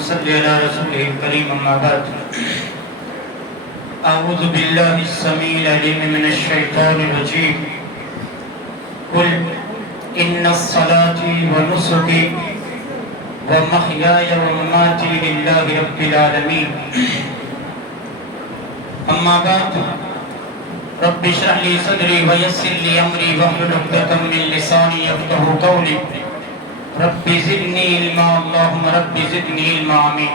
صل على رسوله الكريم أما بعد أعوذ بالله السميع العليم من الشيطان الرجيم قل إن الصلاة ونسكي ومحياي ومماتي لله رب العالمين أما بعد رب اشرح لي صدري ويسر لي أمري واحلل عقدة من لساني يفقهوا قولي رب زدنی علما اللہم رب زدنی علما آمین۔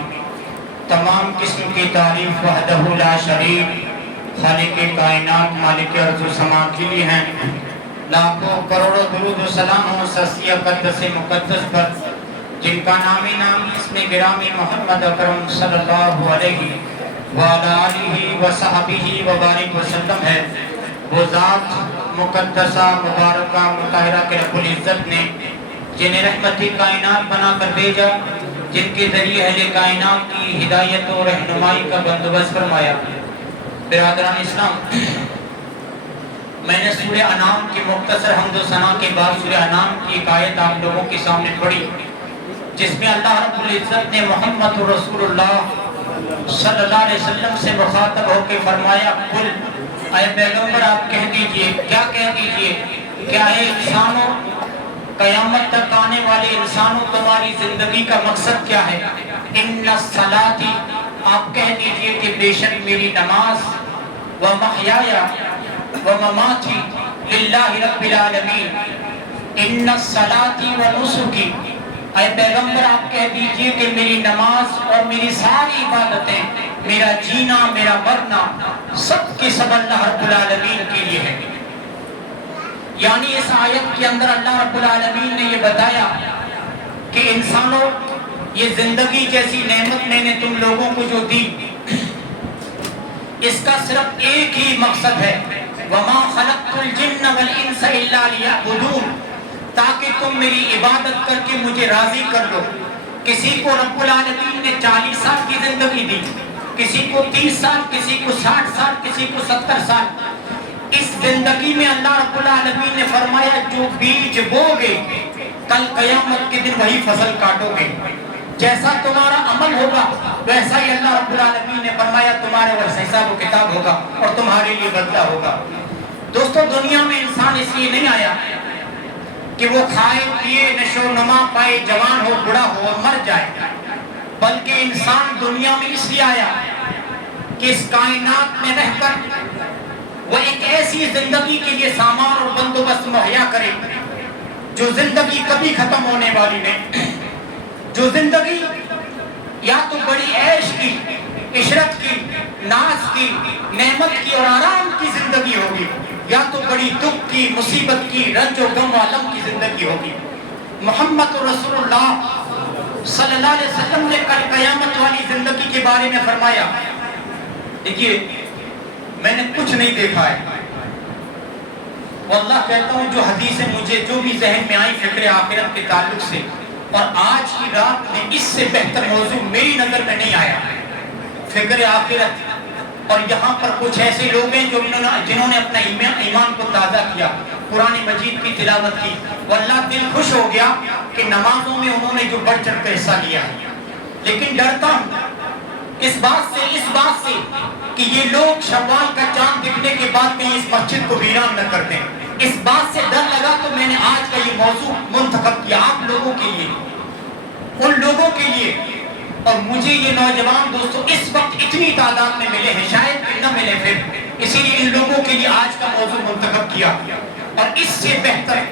تمام قسم کی تعریف وحدہ لا شریک خالق کائنات مالک ارض و سماء کے لیے ہیں۔ لاکھوں کروڑوں درود و سلام ہوں سسیہ قدس مقدس پر جن کا نامی نام اسم گرامی محمد اکرم صلی اللہ علیہ وآلہ وصحبہ وبارک وسلم ہے۔ وہ ذات مقدسہ مبارکہ مطہرہ کے رب العزت نے جنہیں رحمتی کائنات بنا کر بھیجا، جن کے ذریعے اہل کائنات کی ہدایت و رہنمائی کا بندوبست فرمایا۔ برادران اسلام، میں نے سورہ انعام کی مختصر حمد و ثنا کے بعد سورہ انعام کی ایک آیت آپ لوگوں کے سامنے پڑھی، جس میں اللہ رب العزت نے محمد رسول اللہ صلی اللہ علیہ وسلم سے مخاطب ہو کے فرمایا قل، اے پیغمبر آپ کہہ دیجئے، کیا کہہ دیجئے، کیا اے انسانوں، قیامت تک آنے والے انسانوں تمہاری زندگی کا مقصد کیا ہے؟ ان الصلاۃ، آپ کہہ دیجئے کہ بے شک میری نماز، ومحیایا ومماتی للہ رب العالمین، ان الصلاۃ ونسکی، اے پیغمبر آپ کہہ دیجئے کہ میری نماز اور میری ساری عبادتیں، میرا جینا میرا مرنا سب کے سب اللہ رب العالمین کے لیے ہے۔ یعنی اس آیت کے اندر اللہ رب العالمین نے یہ بتایا کہ انسانوں، یہ زندگی جیسی نعمت میں نے تم لوگوں کو جو دی، اس کا صرف ایک ہی مقصد ہے، وَمَا خَلَقْتُ الْجِنَّ وَالْإِنسَ إِلَّا لِيَعْبُدُونَ، تاکہ تم میری عبادت کر کے مجھے راضی کر لو۔ کسی کو رب العالمین نے 40 سال کی زندگی دی، کسی کو 30 سال، کسی کو 60 سال، کسی کو 70 سال۔ اس زندگی میں اللہ رب العالمین نے فرمایا جو بیج بوگے کل قیامت کے دن وہی فصل کاٹو گے، جیسا تمہارا عمل ہوگا ویسا ہی اللہ رب العالمین نے فرمایا تمہارے ویسا حساب و کتاب ہوگا اور تمہارے لیے بدلہ ہوگا۔ دوستو، دنیا میں انسان اس لیے نہیں آیا کہ وہ کھائے پیے نشو و نما پائے، جوان ہو بڑا ہو اور مر جائے، بلکہ انسان دنیا میں اس لیے آیا کہ اس کائنات میں رہ کر وہ ایک ایسی زندگی کے لیے سامان اور بندوبست مہیا کرے جو زندگی کبھی ختم ہونے والی نہیں، جو زندگی یا تو بڑی عیش کی، عشرت کی، ناز کی، نعمت کی اور آرام کی زندگی ہوگی، یا تو بڑی دکھ کی، مصیبت کی، رنج و غم و الم کی زندگی ہوگی۔ محمد رسول اللہ صلی اللہ علیہ وسلم نے کل قیامت والی زندگی کے بارے میں فرمایا، دیکھیے میں نے کچھ نہیں دیکھا ہے، واللہ کہتا ہوں جو حدیثیں مجھے جو بھی ذہن میں آئی فکر آخرت کے تعلق سے، اور آج کی رات میں اس سے بہتر موضوع میری نظر میں نہیں آیا، فکر آخرت۔ اور یہاں پر کچھ ایسے لوگ ہیں جنہوں نے اپنا ایمان کو تازہ کیا، قرآن مجید کی تلاوت کی، واللہ دل خوش ہو گیا کہ نمازوں میں انہوں نے جو بڑھ چڑھ کر حصہ لیا ہے۔ لیکن ڈرتا ہوں اس بات سے کہ یہ لوگ شوال کا چاند دکھنے کے بعد کہیں اس مسجد کو ویران نہ کر دیں۔ اس بات سے ڈر لگا تو میں نے آج کا یہ موضوع منتخب کیا آپ لوگوں کے لیے، ان لوگوں کے لیے۔ اور مجھے یہ نوجوان دوستوں اس وقت اتنی تعداد میں ملے ہیں، شاید نہ ملے پھر، اسی لیے ان لوگوں کے لیے آج کا موضوع منتخب کیا۔ اور اس سے بہتر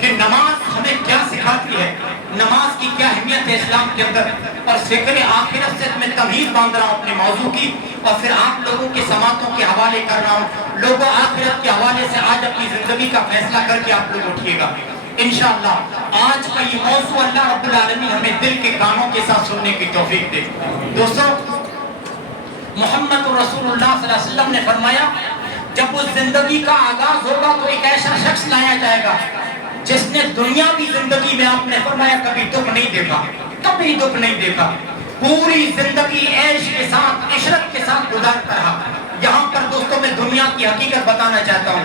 کہ نماز ہمیں کیا سکھاتی ہے، نماز کی کیا اہمیت ہے اسلام کے اندر، اور فکر آخرت سے میں تمہید باندھ رہا ہوں اپنے موضوع کی، اور پھر آپ لوگوں کے سماعتوں کے حوالے کر رہا ہوں۔ لوگوں آخرت کے حوالے سے آج اپنی زندگی کا فیصلہ کر کے آپ لوگ اٹھیے گا انشاءاللہ۔ آج کا یہ موضوع اللہ رب العالمین ہمیں دل کے کانوں کے ساتھ سننے کی توفیق دے۔ دوستو، محمد رسول اللہ صلی اللہ علیہ وسلم نے فرمایا جب اس زندگی کا آغاز ہوگا تو ایک ایسا شخص لایا جائے گا جس نے دنیاوی زندگی میں، آپ نے فرمایا کبھی دکھ نہیں دیکھا، کبھی دکھ نہیں دیکھا، پوری زندگی عیش کے ساتھ، عشرت کے ساتھ گزارتا رہا۔ یہاں پر دوستوں میں دنیا کی حقیقت بتانا چاہتا ہوں،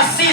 80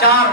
4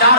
4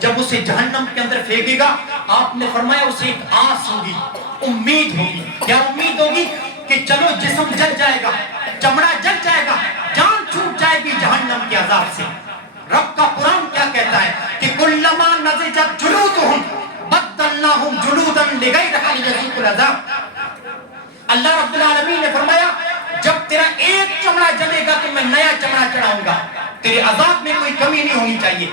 جب اسے جہنم کے اندر پھینکے گا آپ نے فرمایا اسے ایک آس ہوگی، امید ہوگی. کیا امید ہوگی؟ کہ چلو جسم جل جائے گا، چمڑا جل جائے گا، جان چھوٹ جائے گی جہنم کے عذاب سے. رب کا قرآن کیا کہتا ہے کہ کلما نضجت جلودہم بدلناہم جلودا لغیرہا لیذوقوا العذاب. اللہ رب العالمین نے فرمایا جب تیرا ایک چمڑا جلے گا تو میں نیا چمڑا چڑھاؤں گا. تیرے عذاب میں کوئی کمی نہیں ہونی چاہیے.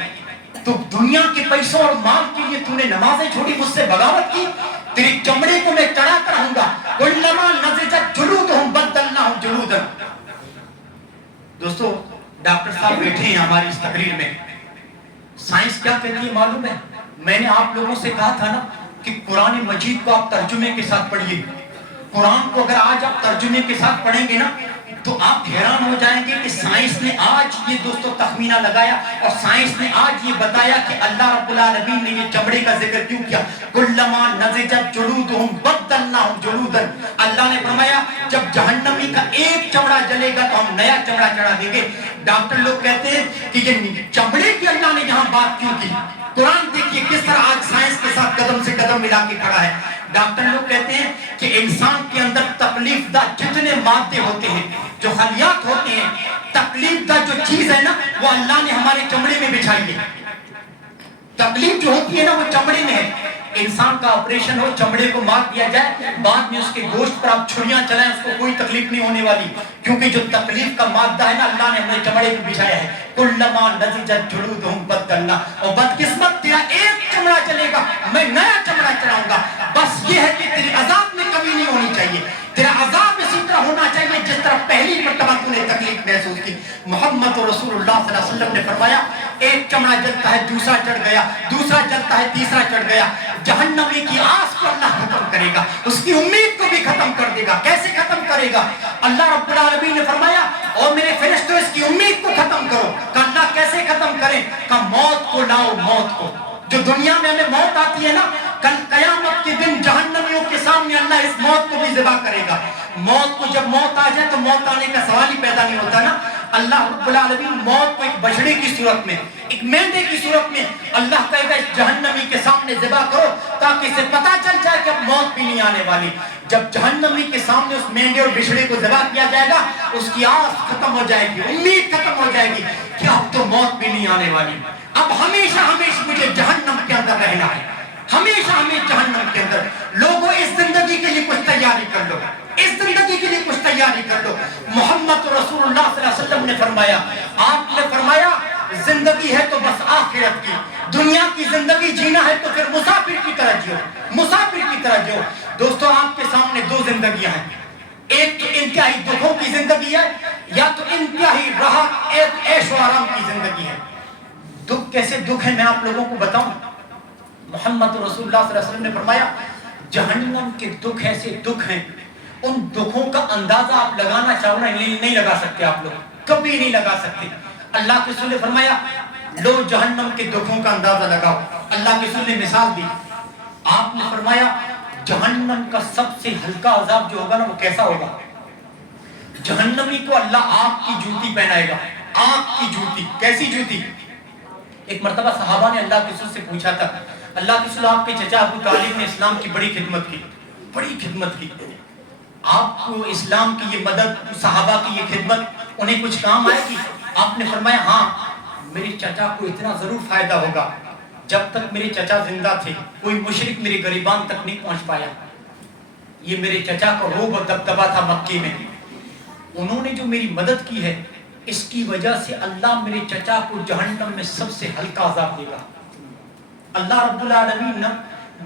تو دنیا کے پیسوں اور مال کے لیے تو نے نمازیں چھوڑی، مجھ سے بغاوت کی، تیری چمڑے کو میں چڑھا کر رہوں گا. کلما نضجت جلودہم بدلناہم جلودا. دوستو ڈاکٹر صاحب بیٹھے ہیں ہماری اس تقریر میں. سائنس کیا کہتی ہے معلوم ہے؟ میں نے آپ لوگوں سے کہا تھا نا کہ قرآن مجید کو آپ ترجمے کے ساتھ پڑھیے. قرآن کو اگر آج آپ ترجمے کے ساتھ پڑھیں گے نا تو آپ حیران ہو جائیں گے کہ سائنس نے آج یہ دوستو تخمینہ لگایا اور سائنس نے آج یہ بتایا کہ اللہ رب العالمین نے یہ چمڑے کا ذکر کیوں کیا. کلما نضجت جلودہم بدلناہم جلودا. اللہ نے فرمایا جب جہنمی کا ایک چمڑا جلے گا تو ہم نیا چمڑا چڑھا دیں گے. ڈاکٹر لوگ کہتے ہیں کہ یہ چمڑے کی اللہ نے یہاں بات کیوں کی. قرآن دیکھیے کس طرح آج سائنس کے ساتھ قدم سے قدم ملا کے کھڑا ہے. ڈاکٹر لوگ کہتے ہیں کہ انسان کے اندر تکلیف دہ جتنے مادے ہوتے ہیں، جو خلیات ہوتے ہیں، تکلیف دہ جو چیز ہے نا وہ اللہ نے ہمارے چمڑے میں بچھائی ہے. تکلیف جو ہوتی ہے نا وہ چمڑے میں ہے. انسان کا آپریشن ہو، چمڑے کو مار دیا جائے، بعد میں اس کے گوشت پر آپ چھریاں چلائیں، اس کو کوئی تکلیف نہیں ہونے والی، کیونکہ جو تکلیف کا مادہ ہے نا اللہ نے ہمارے چمڑے میں بچھایا ہے. کلما نضجت جلودہم بدلنا. اور بدقسمت تیرا ایک چمڑا چلے گا میں نیا چمڑا چڑھاؤں گا. بس یہ ہے کہ تیرے عذاب میں کمی نہیں ہونی چاہیے. تیرا عذاب اسی طرح ہونا چاہیے جس طرح پہلی مرتبہ تو نے تکلیف محسوس کی. محمد رسول اللہ صلی اللہ علیہ وسلم نے فرمایا ایک چمڑا جلتا ہے دوسرا چڑھ گیا، دوسرا جلتا ہے تیسرا چڑھ گیا. جہنمی کی آس کو اللہ ختم کرے گا، اس کی امید کو بھی ختم کر دے گا. کیسے ختم کرے گا؟ اللہ رب العالمین نے فرمایا اور میرے فرشتوں اس کی امید کو ختم کرو. کہ اللہ کیسے ختم کریں؟ کہ موت کو لاؤ. موت کو جو دنیا میں ہمیں موت آتی ہے نا، کل قیامت کے دن جہنمیوں کے سامنے اللہ اس موت کو بھی ذبح کرے گا. موت کو جب موت آ جائے تو موت آنے کا سوال ہی پیدا نہیں ہوتا نا. اللہ رب العالمین موت کو ایک بچڑے کی صورت میں، ایک مینڈے کی صورت میں اللہ کہے گا اس جہنمی کے سامنے ذبح کرو تاکہ اسے پتا چل جائے کہ اب موت بھی نہیں آنے والی. جب جہنمی کے سامنے اس مینڈے اور بچڑے کو ذبح کیا جائے گا اس کی آس ختم ہو جائے گی، امید ختم ہو جائے گی کہ اب تو موت بھی نہیں آنے والی. اب ہمیشہ ہمیشہ مجھے جہنم کے اندر رہنا ہے، ہمیشہ ہمیں جہنم کے اندر. لوگوں اس زندگی کے لیے کچھ تیاری کر لو، اس زندگی کے لیے کچھ تیاری کر لو. محمد رسول اللہ صلی اللہ علیہ وسلم نے فرمایا، آپ نے فرمایا زندگی ہے تو بس آخرت کی، دنیا کی زندگی جینا ہے تو پھر مسافر کی طرح جیو، مسافر کی طرح جیو. دوستو آپ کے سامنے دو زندگیاں ہیں. ایک تو انتہائی دکھوں کی زندگی ہے یا تو انتہائی راحت ایک عیش و آرام کی زندگی ہے. دکھ کیسے دکھ ہے میں آپ لوگوں کو بتاؤں. محمد رسول اللہ صلی اللہ علیہ وسلم نے فرمایا جہنم کے دکھ ایسے دکھ ہیں، ان دکھوں کا اندازہ آپ لگانا چاہو نا نہیں لگا سکتے، آپ لوگ کبھی نہیں لگا سکتے. اللہ کے رسول نے فرمایا لو جہنم کے دکھوں کا اندازہ لگاؤ. اللہ کے رسول نے مثال دی. آپ نے فرمایا جہنم کا سب سے ہلکا عذاب جو ہوگا نا وہ کیسا ہوگا؟ جہنمی کو اللہ آگ کی جوتی پہنائے گا. آگ کی جوتی. کیسی جوتی؟ ایک مرتبہ صحابہ نے اللہ کے رسول سے پوچھا تھا اللہ کے رسول آپ کے چچا ابو طالب نے اسلام کی بڑی خدمت کی، بڑی خدمت کی، آپ کو اسلام کی یہ مدد، صحابہ کی یہ خدمت انہیں کچھ کام آئے گی؟ آپ نے فرمایا ہاں میرے چچا کو اتنا ضرور فائدہ ہوگا. جب تک میرے چچا زندہ تھے کوئی مشرک میرے غریبان تک نہیں پہنچ پایا. یہ میرے چچا کا روب اور دبدبہ تھا مکے میں. انہوں نے جو میری مدد کی ہے اس کی وجہ سے اللہ میرے چچا کو جہنم میں سب سے ہلکا عذاب دے گا. اللہ رب العالمین نا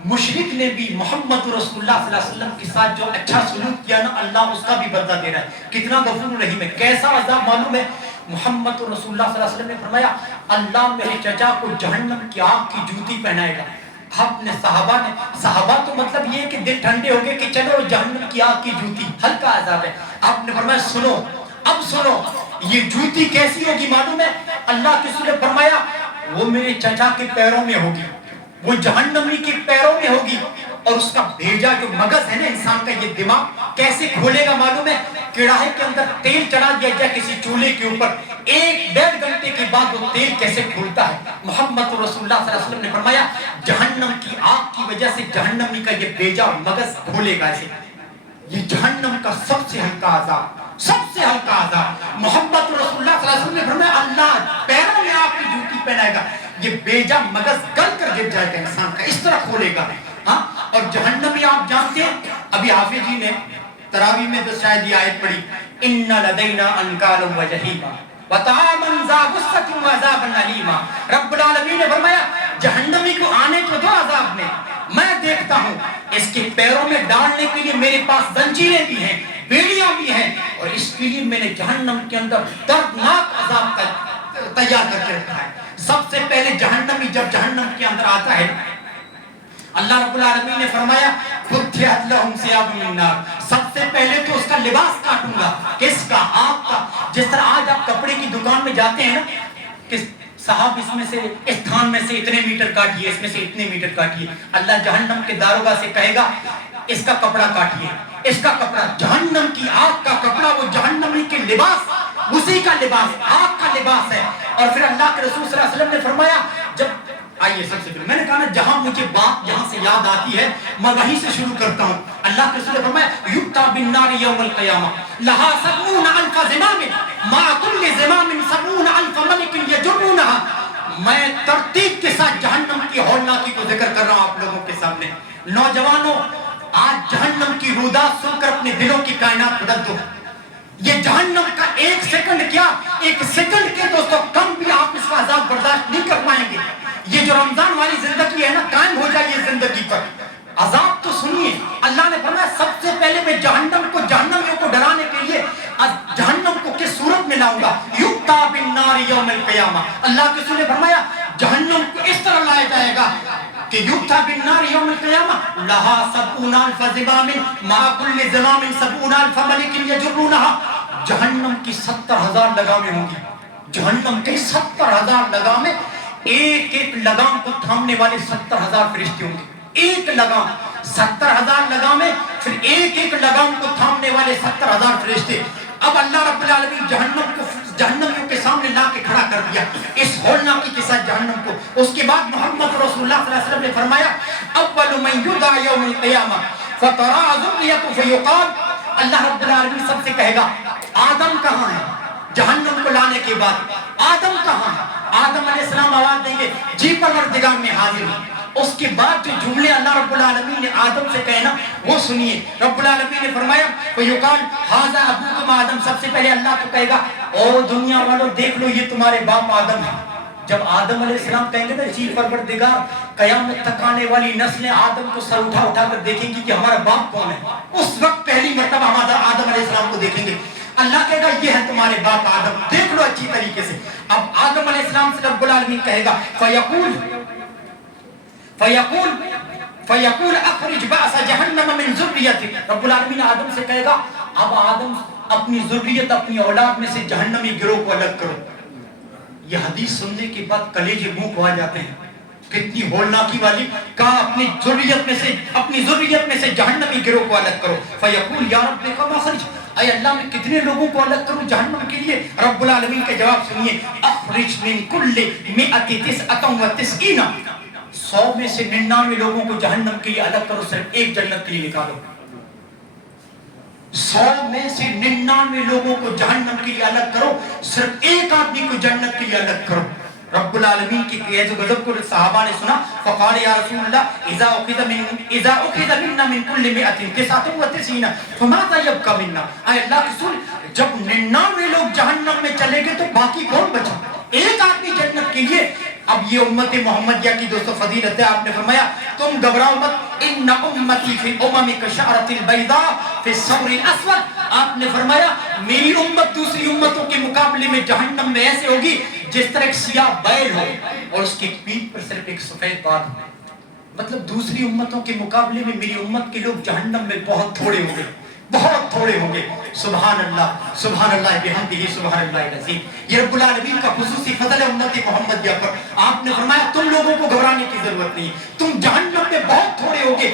مشرک نے بھی محمد رسول اللہ صلی اللہ علیہ وسلم کے ساتھ جو اچھا سلوک کیا نا اللہ اس کا بھی بدلہ دے رہا ہے. کتنا غفور رحیم ہے. کیسا عذاب معلوم ہے؟ محمد رسول اللہ صلی اللہ علیہ وسلم نے فرمایا اللہ میرے چچا کو جہنم کی آگ کی جوتی پہنائے گا. آپ نے صحابہ تو مطلب یہ کہ دل ٹھنڈے ہو گئے کہ چلو جہنم کی آگ کی جوتی ہلکا عذاب ہے. آپ نے فرمایا سنو، اب سنو یہ جوتی کیسی ہوگی معلوم ہے؟ اللہ کے رسول نے فرمایا وہ میرے چچا کے پیروں میں ہوگی، وہ جہنمی کے پیروں میں ہوگی. اور اس کا بھیجا جو مغز ہے نا انسان کا، یہ دماغ کیسے کھولے گا معلوم ہے؟ کڑاہی کے اندر تیل چڑھا دیا جائے کسی چولہے کے اوپر، 1-1.5 گھنٹے کے بعد وہ تیل کیسے کھولتا ہے۔ محمد رسول اللہ صلی اللہ علیہ وسلم نے فرمایا جہنم کی آگ کی وجہ سے جہنمی کا یہ بھیجا مغز کھولے گا ایسے۔ یہ جہنم کا سب سے ہلکا عذاب، سب سے ہلکا عذاب۔ محمد رسول اللہ صلی اللہ علیہ وسلم نے فرمایا اللہ پیروں میں آپ کی جوتی پہنائے گا، یہ بیجا مغز گل کر گر جائے گا انسان کا، اس طرح کھولے گا۔ ہاں، اور جہنمی آپ جانتے ہیں، ابھی حافظ جی نے تراویح میں تو شاید یہ آیت پڑھی، ان لدینا انکالا وجحیما وطعاما ذا غصۃ وعذابا الیما۔ رب العالمین نے فرمایا جہنمی کو آنے تو دو عذاب میں، میں دیکھتا ہوں اس کے پیروں میں ڈالنے کے لیے میرے پاس زنجیریں بھی ہیں، بیڑیاں بھی ہیں، اور اس کے لیے میں نے جہنم کے اندر دردناک عذاب کا تیار کر کے رکھا ہے۔ سب سے پہلے جہنمی جب جہنم کے اندر آتا ہے، اللہ رب العالمین نے فرمایا فتحت لہم ثیاب من نار، سب سے پہلے تو اس کا لباس کاٹوں گا، کس کا؟ آگ کا۔ جس طرح آج آپ کپڑے کی دکان میں جاتے ہیں نا کہ صاحب اس میں سے اس تھان میں سے اتنے میٹر کاٹیے، اس میں سے اتنے میٹر کاٹیے، اللہ جہنم کے داروغہ سے کہے گا اس کا کپڑا کاٹیے، اس کا کپڑا، جہنم کی آگ کا کپڑا، وہ جہنمی کے لباس، اسی کا لباس، آگ کا لباس ہے۔ اور پھر اللہ کے رسول صلی اللہ علیہ وسلم نے فرمایا جب آئیے سب سے پہلے میں نے کہا نا جہاں مجھے بات جہاں سے یاد آتی ہے میں وہیں سے شروع کرتا ہوں۔ اللہ کے رسول نے فرمایا یؤتی بالنار یوم القیامہ لہا 70,000 زمام مع کل زمام 70,000 ملک یجرونها۔ میں ترتیب کے ساتھ جہنم کی ہولناکی کو ذکر کر رہا ہوں آپ لوگوں کے سامنے۔ نوجوانوں آج جہنم کی رودات سن کر اپنے دلوں کی کائنات بدل دو۔ یہ جہنم کا ایک سیکنڈ کیا، ایک سیکنڈ کے دوستو کم بھی آپ اس کا عذاب برداشت نہیں کر پائیں گے۔ یہ جو رمضان والی زندگی ہے نا، قائم ہو جائے یہ زندگی پر۔ عذاب تو سنیے، اللہ نے فرمایا سب سے پہلے میں جہنم کو، جہنمیوں کو ڈرانے کے لیے جہنم کو کس صورت میں لاؤں گا؟ یؤتی بالنار یوم القیامہ۔ اللہ کے رسول نے فرمایا جہنم کو اس طرح لایا جائے گا کہ یؤتی بالنار یوم القیامہ لہا 70,000 زمام مع کل زمام 70,000 ملک یجرونها۔ جہنم کی 70,000 لگامیں ہوں گی، جہنم کے 70,000 لگامیں، ایک ایک لگام کو تھامنے والے 70,000 فرشتے ہوں گے۔ ایک لگام، 70,000 لگامیں، پھر ایک ایک لگام کو تھامنے والے 70,000 فرشتے۔ اب اللہ رب العالمین جہنم کو جہنمیوں کے سامنے لا کے کھڑا کر دیا اس ہولناکی کے ساتھ جہنم کو۔ اس کے بعد محمد رسول اللہ صلی اللہ علیہ وسلم نے فرمایا اول من یدعى یوم القیامہ فترى ذریۃ فیقال، اللہ رب العالمین سب سے کہے گا آدم کہاں ہے؟ جہنم کو لانے کے بعد آدم کہاں ہے؟ آدم علیہ السلام آواز دیں گے جی پروردگار میں حاضر ہوں۔ اس کے بعد جو جملے اللہ رب العالمین نے آدم سے کہنا وہ سنیے۔ رب العالمین نے فرمایا وَيُقَالْ هَذَا أَبُوكُمْ آدم، سب سے پہلے اللہ تو کہے گا او دنیا والوں دیکھ لو یہ تمہارے باپ آدم ہے۔ جب آدم علیہ السلام کہیں گے نا جی پروردگار، قیامت تک آنے والی نسلیں آدم کو سر اٹھا اٹھا کر دیکھیں گی کہ ہمارا باپ کون ہے، اس وقت پہلی مرتبہ ہم آدم علیہ السلام کو دیکھیں گے۔ اللہ کہے گا یہ ہے تمہارے باپ آدم، دیکھ لو اچھی طریقے سے۔ اب آدم علیہ السلام سے رب العالمین کہے گا فیقول اخرج بعث جہنم من ذریتک، رب العالمین آدم سے کہے گا اب آدم اپنی ذریت، اپنی اولاد میں سے جہنمی گروہ کو الگ کرو۔ یہ حدیث سننے کے بعد کلیجے منہ کو آ جاتے ہیں، کتنی ہولناکی والی، کہا اپنی ذریت میں سے جہنمی گروہ کو الگ کرو۔ فیقول یا رب کم اخرج، اے اللہ میں کتنے لوگوں کو الگ کروں جہنم کے لیے؟ رب العالمین کے جواب سنیے اخرج من کل 199، 100 میں سے 99 لوگوں کو جہنم کے لیے الگ کرو، صرف ایک جنت کے لیے نکالو۔ 100 میں سے 99 لوگوں کو جہنم کے لیے الگ کرو، صرف ایک آدمی کو جنت کے لیے الگ کرو۔ رب العالمین کی قیادت و غضب کو صحابہ نے سنا، فقال یا رسول اللہ اذا اخذ منا من كل 199 فماذا يبقى منا، اے اللہ کے رسول جب 99 لوگ جہنم میں چلے گئے تو باقی کون بچا؟ ایک آدمی جنت کے لیے۔ اب یہ امت محمدیہ کی دوستو فضیلت ہے، آپ نے فرمایا تم گھبراؤ مت، ان امتی فی الامم کشعرۃ البیضاء فی الثور الاسود، آپ نے فرمایا میری امت دوسری امتوں کے مقابلے میں جہنم میں ایسے ہوگی جس طرح ایک سیاہ بیل ہو اور اس کی پیٹھ پر صرف ایک سفید بال ہو۔ مطلب دوسری امتوں کے مقابلے میں میری امت کے لوگ جہنم میں بہت تھوڑے ہوں گے، بہت تھوڑے ہوں گے۔ سبحان اللہ، سبحان اللہ بحمدہ، سبحان اللہ العظیم۔ یہ رب العالمین کا خصوصی فضل ہے امت محمدیہ پر۔ آپ نے فرمایا تم لوگوں کو گھبرانے کی ضرورت نہیں، تم جہنم میں بہت تھوڑے ہوگے۔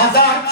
1000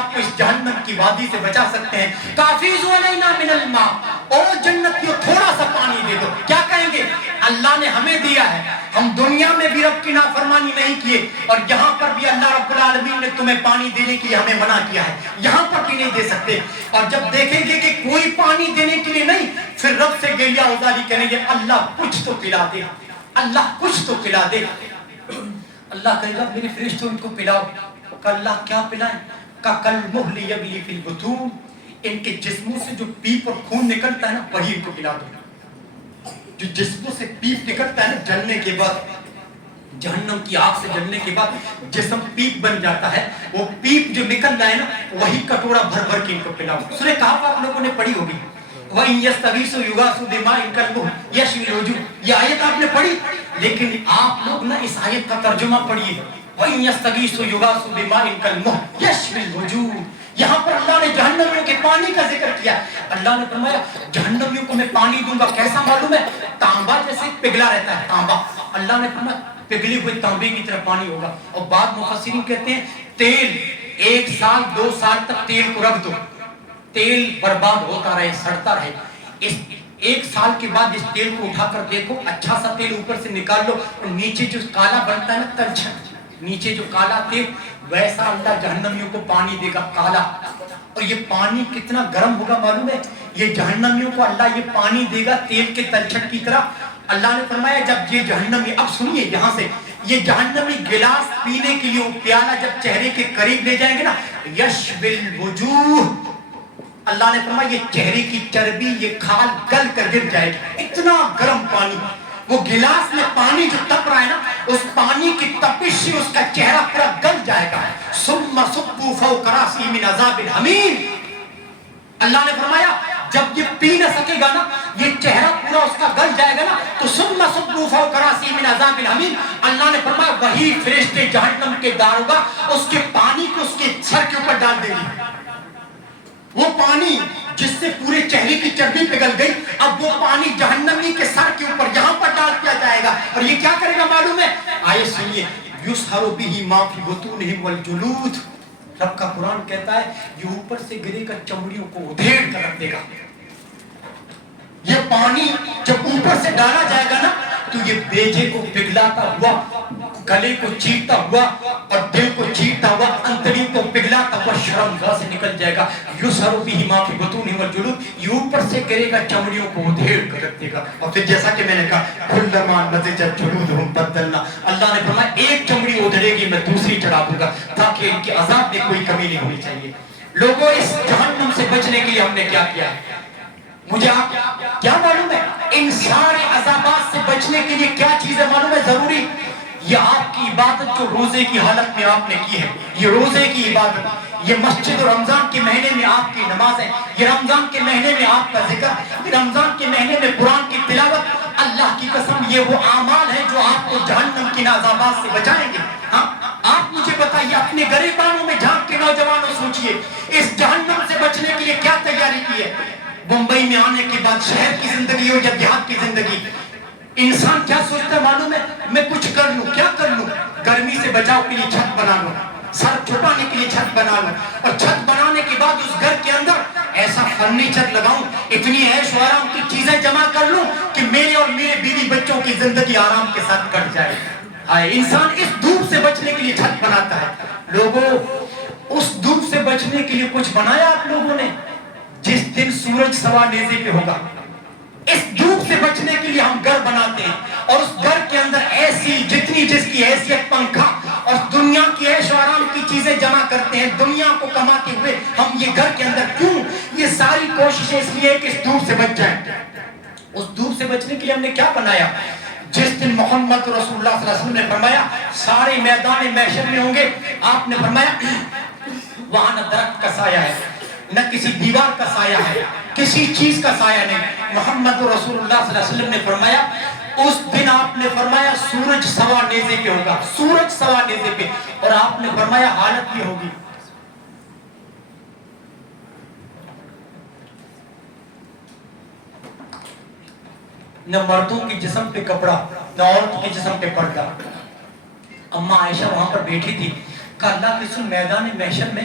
آپ کو اس جہنم کی وادی سے بچا سکتے ہیں؟ کافیزو علینا من الماء، اور جنتیوں تھوڑا سا پانی دے دو. کیا کہیں گے؟ اللہ نے ہمیں دیا ہے، ہم دنیا میں بھی رب کی نافرمانی نہیں کیے اور یہاں پر بھی اللہ رب العالمین نے تمہیں پانی دینے کے لیے ہمیں منع کیا ہے، یہاں پر بھی نہیں دے سکتے. اور جب دیکھیں گے کہ کوئی پانی دینے کے لیے نہیں، پھر رب سے گیلیا ازاری کریں گے، اللہ کچھ تو پلا دے، اللہ کچھ تو پلا دے. اللہ کہے گا میرے فرشتوں ان کو پلاؤ. کہ اللہ کیا پلائیں؟ کہ کل محل یغلی فی البطون، ان کے جسموں سے جو پیپ اور خون نکلتا ہے نا وہی ان کو پلا دو. جو جسموں سے پیپ نکلتا ہے نا جلنے کے بعد، جہنم کی آگ سے جلنے کے بعد جسم پیپ بن جاتا ہے، وہ پیپ جو نکل رہا ہے نا وہی کٹورا بھر بھر کے ان کو پلاؤ. سورہ کہف آپ لوگوں نے پڑھی ہوگی، وَإِن يَسْتَغِيثُوا يُغَاثُوا بِمَاءٍ كَالْمُهْلِ يَشْوِي الْوُجُوهَ. یہ آیت آپ نے پڑھی، لیکن آپ لوگ نا اس آیت کا ترجمہ پڑھیے. وَإِن يَسْتَغِيثُوا يُغَاثُوا بِمَاءٍ كَالْمُهْلِ يَشْوِي الْوُجُوهَ. یہاں پر اللہ نے جہنمیوں کے پانی کا ذکر کیا. اللہ نے فرمایا جہنمیوں کو میں پانی دوں گا، کیسا معلوم ہے؟ تانبا جیسے پگھلا رہتا ہے تانبا. اللہ نے فرمایا پگھلی ہوئے تانبے کی طرح پانی ہوگا. اور بعض مفسرین کہتے ہیں تیل 1 سال 2 سال تک تیل کو رکھ دو، تیل برباد ہوتا رہے، سڑتا رہے. اس 1 سال کے بعد اس تیل کو اٹھا کر دیکھو، اچھا سا تیل اوپر سے نکال لو اور نیچے جو کالا بنتا ہے نا تلچھٹ، نیچے جو کالا تیل، ویسا اللہ جہنمیوں کو پانی دے گا کالا. اور یہ پانی کتنا گرم ہوگا معلوم ہے؟ یہ جہنمیوں کو اللہ یہ پانی دے گا تیل کے تلچھٹ کی طرح. اللہ نے فرمایا جب یہ جہنمی، اب سنیے یہاں سے، یہ جہنمی گلاس پینے کے لیے پیالہ جب چہرے کے قریب لے جائیں گے نا، یشوی الوجوہ، اللہ نے فرمایا یہ چہرے کی چربی، یہ کھال گل کر گر جائے گی. اتنا گرم پانی، وہ گلاس میں پانی جو تپ رہا ہے نا، اس پانی کی تپش سے اس کا چہرہ پورا گل جائے گا. ثم صبوا فوق رأسه من عذاب الحمیم. اللہ نے فرمایا جب یہ پی نہ سکے گا نا، یہ چہرہ پورا اس کا گل جائے گا نا، تو ثم صبوا فوق رأسه من عذاب الحمیم. اللہ نے فرمایا وہی فرشتے جہنم کے داروغہ اس کے پانی کو اس کے سر کے اوپر ڈال دیں گے. وہ پانی جس سے پورے چہرے کی چربی پگھل گئی، اب وہ پانی جہنمی کے سر کے اوپر یہاں پر ڈال دیا جائے گا. اور یہ کیا کرے گا معلوم ہے؟ آئے سنیے، یُسْحَرُ بِهِ مَا فِي بُطُونِهِمْ وَالْجُلُودُ. رب کا قرآن کہتا ہے یہ اوپر سے گرے گا، چمڑیوں کو ادھیڑ کر رکھ دے گا. یہ پانی جب اوپر سے ڈالا جائے گا نا تو یہ بیجے کو پگھلاتا ہوا، گلے کو چیرتا ہوا اور دل کو چیرتا ہوا، انتڑی کو پگھلاتا ہوا شرمگاہ سے نکل جائے گا. یُسْحَرُ بِهِ مَا فِي بُطُونِهِمْ وَالْجُلُودُ. یہ اوپر سے کرے گا، چمڑیوں کو ادھیڑ کر رکھ دے گا. اور پھر جیسا کہ میں نے کہا كُلَّمَا نَضِجَتْ جُلُودُهُمْ بَدَّلْنَا. اللہ نے فرمایا ایک چمڑی ادھڑے گی میں دوسری چڑھا دوں گا تاکہ ان کے عذاب میں کوئی کمی نہیں ہونی چاہیے. لوگوں اس جہنم سے بچنے کے لیے ہم نے کیا کیا ہے؟ مجھے آپ کیا معلوم ہے؟ ان سارے عذابات سے بچنے کے لیے کیا چیزیں معلوم ہے ضروری؟ یہ آپ کی عبادت جو روزے کی حالت میں آپ نے کی ہے، یہ روزے کی عبادت، یہ مسجد رمضان کے مہینے میں آپ کی نماز ہے، یہ رمضان کے مہینے میں آپ کا ذکر، یہ رمضان کے مہینے میں قرآن کی تلاوت. اللہ کی قسم یہ وہ اعمال ہیں جو آپ کو جہنم کی عذابات سے بچائیں گے. ہاں آپ مجھے بتائیے، اپنے گریبانوں میں جھانک کے نوجوانوں سوچئے اس جہنم سے بچنے کے لیے کیا تیاری کی ہے. بمبئی میں آنے کے بعد شہر کی زندگی ہو یا دیہات کی زندگی، انسان کیا سوچتا ہے معلوم ہے؟ میں کچھ کر لوں، کیا کر لوں؟ گرمی سے بچاؤ کے لیے چھت بنا لوں، سر چھپانے کے لیے چھت بنا لوں، اور چھت بنانے کے بعد اس گھر کے اندر ایسا فرنیچر لگاؤں، اتنی عیش و آرام کی چیزیں جمع کر لوں کہ میرے اور میرے بیوی بچوں کی زندگی آرام کے ساتھ کٹ جائے. انسان اس دھوپ سے بچنے کے لیے چھت بناتا ہے. لوگوں اس دھوپ سے بچنے کے لیے کچھ بنایا آپ لوگوں نے؟ جس دن سورج سوا نیزے پہ ہوگا، اس دھوپ سے بچنے کے لیے ہم گھر بناتے ہیں اور اس گھر کے اندر ایسی جتنی جس کی حیثیت پنکھا اور دنیا کی عیش و آرام کی چیزیں جمع کرتے ہیں دنیا کو کماتے ہوئے ہم یہ گھر کے اندر. کیوں؟ یہ ساری کوششیں اس لیے کہ اس دھوپ سے بچ جائیں. اس دھوپ سے بچنے کے لیے ہم نے کیا بنایا؟ جس دن محمد رسول اللہ صلی اللہ علیہ وسلم نے فرمایا سارے میدان محشر میں ہوں گے، آپ نے فرمایا وہاں نہ درخت کا سایہ ہے، نہ کسی دیوار کا سایہ ہے، کسی چیز کا سایہ نہیں. محمد رسول اللہ صلی اللہ علیہ وسلم نے فرمایا اس دن آپ نے فرمایا سورج سوا نیزے پہ ہوگا، سورج سوا نیزے پہ. اور آپ نے فرمایا حالت یہ ہوگی نہ مردوں کے جسم پہ کپڑا نہ عورتوں کے جسم پہ پردہ. اماں عائشہ وہاں پر بیٹھی تھی، کہا اللہ کے رسول میدان محشر میں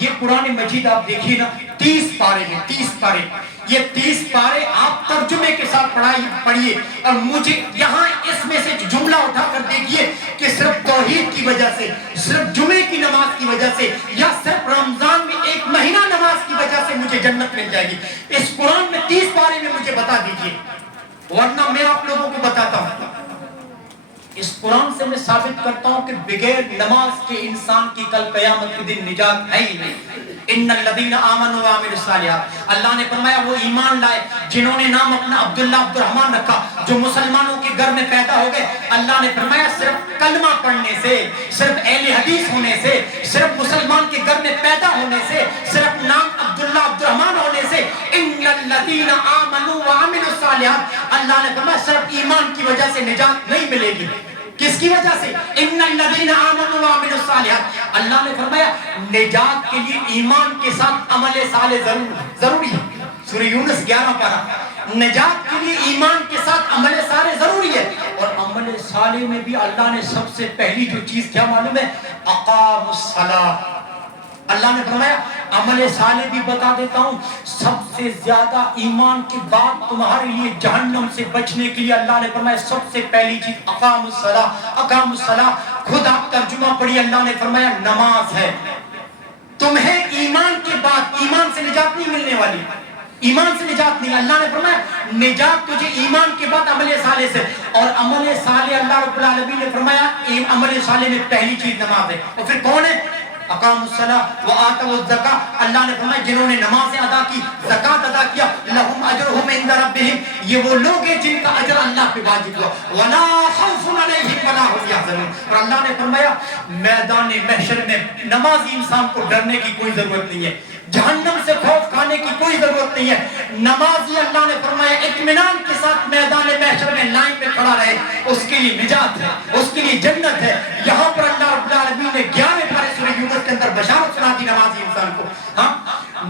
یہ قرآن مجید آپ دیکھیے نا 30 پارے ہیں، 30 پارے، یہ 30 پارے آپ ترجمے کے ساتھ پڑھیے اور مجھے یہاں اس میں سے جملہ اٹھا کر دیکھیے کہ صرف توحید کی وجہ سے، صرف جمعے کی نماز کی وجہ سے، یا صرف رمضان میں ایک مہینہ نماز کی وجہ سے مجھے جنت مل جائے گی۔ اس قرآن میں 30 پارے میں مجھے بتا دیجئے، ورنہ میں آپ لوگوں کو بتاتا ہوں۔ اس قرآن سے میں ثابت کرتا ہوں کہ بغیر نماز کے انسان کی کل قیامت کے دن نجات ہے ہی نہیں۔ ان الذین آمنوا وعملوا الصالحات، اللہ نے فرمایا وہ ایمان لائے جنہوں نے نام اپنا عبداللہ عبد الرحمن رکھا، جو مسلمانوں کے گھر میں پیدا ہو گئے۔ اللہ نے فرمایا صرف کلمہ پڑھنے سے، صرف اہل حدیث ہونے سے، صرف مسلمان کے گھر میں پیدا ہونے سے، صرف نام عبداللہ عبد الرحمن ہونے سے، ان الذین آمنوا وعملوا الصالحات، اللہ نے فرمایا صرف ایمان کی وجہ سے نجات نہیں ملے گی۔ کس کی وجہ سے؟ ان الذین آمنوا وعملوا الصالحات، اللہ نے فرمایا نجات کے لیے ایمان کے ساتھ عمل صالح ضروری ہے۔ سورہ یونس 11 پارہ، نجات کے لیے ایمان کے ساتھ عمل صالح ضروری ہے، اور عمل صالح میں بھی اللہ نے سب سے پہلی جو چیز کیا معلوم ہے؟ اقام الصلاۃ۔ اللہ نے فرمایا عمل صالح بھی بتا دیتا ہوں، سب سے زیادہ ایمان کے بعد تمہارے لیے جہنم سے بچنے کے لیے اللہ نے فرمایا سب سے پہلی چیز اقام الصلاۃ۔ اقام الصلاۃ خود آپ ترجمہ پڑھی، اللہ نے فرمایا نماز ہے۔ تمہیں ایمان کے بعد ایمان سے نجات نہیں ملنے والی، ایمان سے نجات نہیں، اللہ نے فرمایا نجات تجھے ایمان کے بعد عمل صالح سے، اور عمل صالح اللہ رب العالمین نے فرمایا عمل صالح میں پہلی چیز نماز ہے۔ اور پھر کون ہے؟ اقام الصلاۃ وآتوا الزکاۃ، اللہ نے فرمایا جنہوں نے نمازیں ادا کی، زکات ادا کیا، لہم اجرہم عند ربہم، یہ وہ لوگ ہیں جن کا اجر اللہ پہ واجب ہوا، ولا خوف علیہم ولا هم یحزنون۔ اور اللہ نے فرمایا میدان محشر میں نمازی انسان کو ڈرنے کی کوئی ضرورت نہیں ہے، جہنم سے خوف کھانے کی کوئی ضرورت نہیں ہے۔ نمازی اللہ نے فرمایا اطمینان کے ساتھ میدان محشر میں لائن میں کھڑا رہے، اس کے لیے نجات ہے، اس کے لیے جنت ہے۔ یہاں پر اللہ رب العالمین نے 11 پارے سورہ یونس کے اندر بشارت سنا دی نمازی انسان کو۔ ہاں،